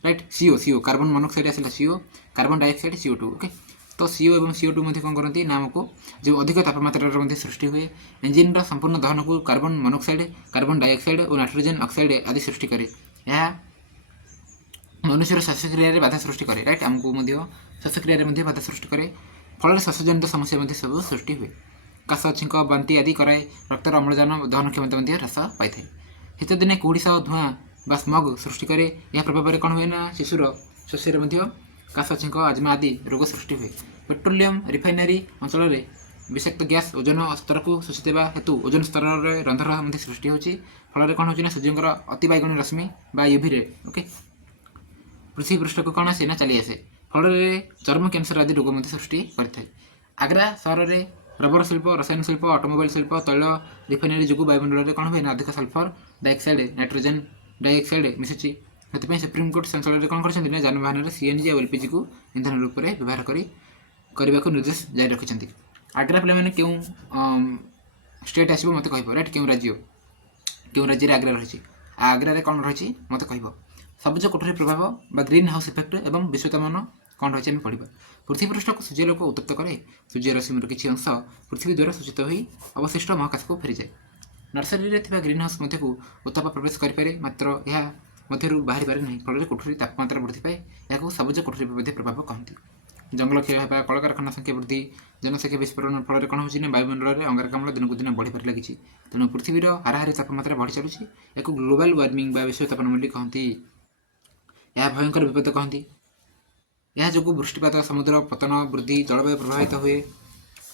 right, CO carbon monoxide ଆସିଲା CO, carbon dioxide CO2। Okay, तो CO और CO2 कौन करती ना आमको जो अधिक तापमात्रा सृष्टि हुए इंजिन संपूर्ण दहन को कार्बन मोनोक्साइड कार्बन डाइऑक्साइड और नाइट्रोजन ऑक्साइड आदि सृष्टि करे यह मनुष्यर श्वासक्रिय बाधा सृष्टि करे राइट आमको श्वासक्रिय बाधा सृष्टि करे फल श्वासजनित समस्या सब सृष्टि हुए काश छींक बांति आदि कराए रक्तर अम्लजान दहन क्षमता ह्रास पाई शीत दिने कुहुड़ी सह धूआं बा स्मग सृष्टि करे यह प्रभाव कौन हुए ना शिशुर शस्यर काश छींक आजमा आदि रोग सृष्टि हुए पेट्रोलियम रिफाइनारी अंचल विषाक्त गैस ओजन स्तर को शोषित हेतु ओजन स्तर में रंध्र सृष्टि होती फल कौन हो सूर्यर अति बैगणी रश्मि बा यूवी रे ओके पृथ्वी पृष्ठ को कौन आसे ना चली आसे फल चर्म कैंसर आदि रोग सृष्टि करता है आग्रा सहर में रबर शिल्प रसायन शिल्प ऑटोमोबाइल शिल्प तैल रिफाइनारी जो वायुमंडल में कौन हुए ना अधिक सल्फर डाइऑक्साइड नाइट्रोजन डाइऑक्साइड मिसुची से सुप्रीमकोर्ट अंचल में कौन कर जानवाहन में CNG और LPG को इंधन रूप में व्यवहार करने को निर्देश जारी रखिंट आग्रा पे क्यों स्टेट आसो मत कह राइट क्यों राज्य आग्रा रही आग्रा कौन रही मत कह सबुज कोठरी प्रभाव बा ग्रीन हाउस इफेक्ट और विश्वतापन कौन रही आम पढ़ा पृथ्वी पृष्ठ को सूर्यलोक उत्तप्त करे सूर्य रश्मिर किसी अंश पृथ्वी द्वारा सूचित हो अवशिष्ट महाकाश को फेरी जाए नर्सरी में ग्रीन हाउस मध्य को उत्ताप प्रवेश करें मात्र यह मध्य बाहरी पारे नहीं फल कोठरी तापमात्रा वृद्धि पाए यह सबुज कोठरी प्रभाव कहते जंगल क्षय होगा कलकारखाना संख्या वृद्धि जनसंख्या विस्फोरण फल कौन हो वायुमंडल में अंगारकाम्ल दिन को दिन बढ़ी लगी तेणु पृथ्वीर हाराहारी तापमात्रा बढ़ी चलुची या ग्लोबल वार्मिंग विश्वतापन बोली कहती यह भयंकर विपद कहती यह जो वृष्टिपात समुद्र पतन वृद्धि जलवायु प्रभावित हुए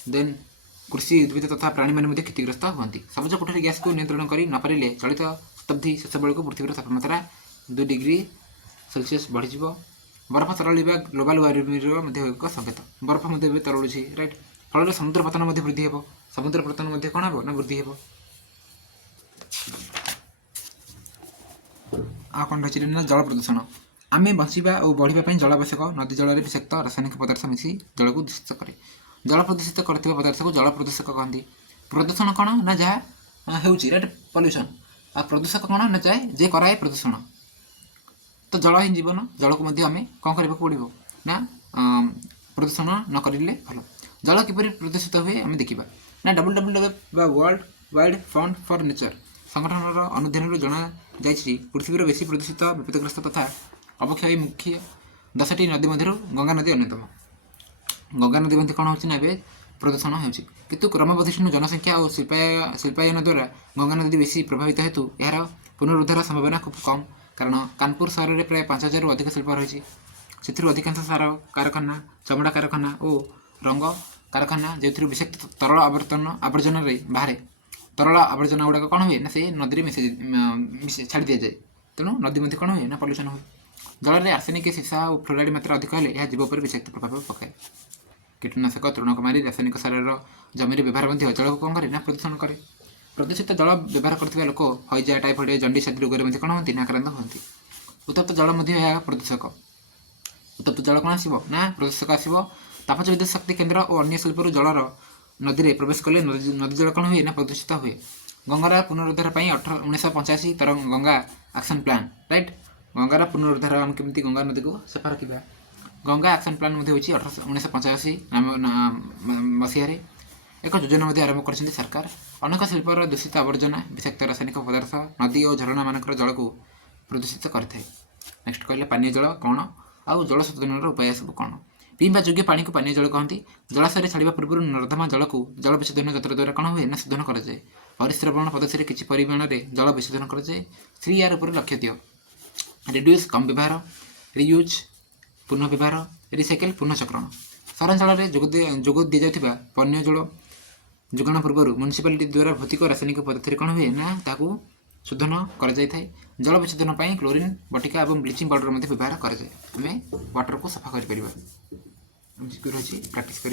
देन कृषि उद्भिद तथा प्राणी मैंने क्षतिग्रस्त होती सबुज कोठरी गैस को नियंत्रण कर नपारे चलित शताब्दी शेष बेलू पृथ्वीर तापमात्रा 2 डिग्री सेल्सियस बढ़ी बरफ तरल ग्लोबल वार्मिंग एक संकेत बरफ तरलुँ राइट फल समुद्र पतन वृद्धि हे समुद्र पतन कौन हे ना वृद्धि हे आ कौन रही ना जल प्रदूषण आम बचा और बढ़ापी जल आवश्यक नदी जल विषाक्त रासायनिक पदार्थ मिसी जल को दूषित करे जल प्रदूषित करथिबा पदार्थ को जल प्रदूषक कहती प्रदूषण कौन ना जहाँ होची राइट पॉल्यूशन आ प्रदूषक कौन ना चाहे जे कराए प्रदूषण तो जल ही जीवन जल को आम कौन करने पड़ो ना प्रदूषण न करें भल जल किपर प्रदूषित हुए आम देखा ना WWF world wide fund for nature संगठन अनुधान जना जाइए पृथ्वीर बेसी प्रदूषित विपदग्रस्त तथा अवक्षय मुख्य 10टी नदी मध्य गंगा नदी अन्यतम गंगा नदी मध्य कौन हो प्रदूषण होतु क्रमवर्धिष्णु जनसंख्या और शिल्पायन द्वारा गंगा नदी बेसी प्रभावित हेतु यार पुनरुद्धार संभावना खूब कम कारण कानपुर सहर में प्राय 5000 अधिक शिल्प रही अधिकांश सार कारखाना चमड़ा कारखाना और रंग कारखाना जो विषाक्त तरल आवर्जन बाहर तरल आवर्जना गुड़ाक कौन हुए ना से नदी में छाड़ दि जाए तेणु नदी मध्य कौन हुए ना पॉल्यूशन हुए जल में आर्सेनिक सीसा और फ्लोराइड मात्रा अधिक है यह जीव पर विषाक्त प्रभाव पकाए कीटनाशक तृणकुमारी रासायनिक सार जमी व्यवहार जल को कौन करे ना प्रदूषण करे प्रदूषित जल व्यवहार करथिबा लोक हईजा टाइफॉइड जंडिस आदि रोग कौन होती ना आक्रांत होती उत्तप्त जल प्रदूषक उत्तप्त जल कौन आसो ना प्रदूषक आसो तापज विद्युत शक्ति केन्द्र और अन्य शिल्पर जलर नदी में प्रवेश कले नदी जल कौन हुए ना प्रदूषित हुए गंगार पुनरुद्धार 1985 तर गंगा एक्शन प्लान राइट गंगार पुनरुद्धार आम केमी गंगा नदी को सफा रखा गंगा एक्शन प्लान 1985 मसीह एक योजना आरंभ कर सरकार अनेक शिल्पर दूषित आवर्जना विषाक्त रासायनिक पदार्थ नदी और झरणा मानक जल को प्रदूषित करता है नेक्स्ट कहले पानीय जल कौन आउ जल शोधन उपाय सब कौन पीवा योग्य पानी को पानीय जल कहती जलाशय छाड़ा पूर्व नर्दमा जल को जल विशोधन यंत्र द्वारा कौन हुए ना शोधन कराए परिस्रवण पद्धति किसी परिमाण में जल विशोधन कराए 3 यार उपर लक्ष्य दियो रिड्यूस कम व्यवहार रियूज पुनः व्यवहार रिसाइकेल पुनः चक्रण सहरांचल में जोग दी जाता पानीय जल जोगाण पूर्व म्यूनिसिपालिटी द्वारा भौतिक रासायनिक पद्धति कौन हुए ना ताकू शोधन कर जल विशोधन क्लोरीन बटिका और ब्लीचिंग पाउडर व्यवहार कराए आम वाटर को सफा कर रही प्रैक्टिस कर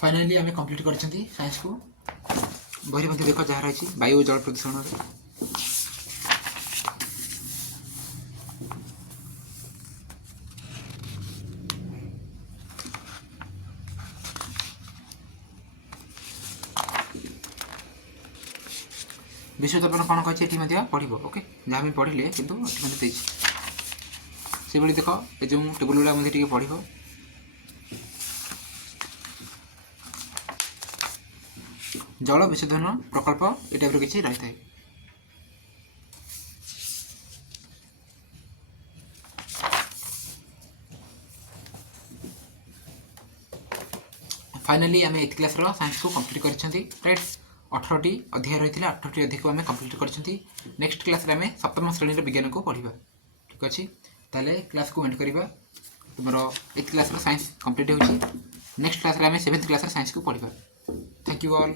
फाइनाली आम कंप्लीट कर साइंस को बही देख जहाँ रही वायु जल प्रदूषण विश्वदर्पण कौन कही ये पढ़ ओके जहाँ भी पढ़ले कि देती से देख ये जो टेबुल गुड़ा टे पढ़ जल विशोधन प्रकल्प ये टाइप किसी रही है। फाइनाली आम 8th क्लास साइंस को कंप्लीट कर राइट 18टी अध्याय रही है 18टी अध्याय को आम कंप्लीट कर नेक्स्ट क्लास आम सप्तम श्रेणी विज्ञान को पढ़ा ठीक अच्छे ताले क्लास को एंड करवा तुम 8th क्लास साइंस कंप्लीट हो नेक्स्ट क्लास आम 7th क्लास साइंस को पढ़ा। Thank you all.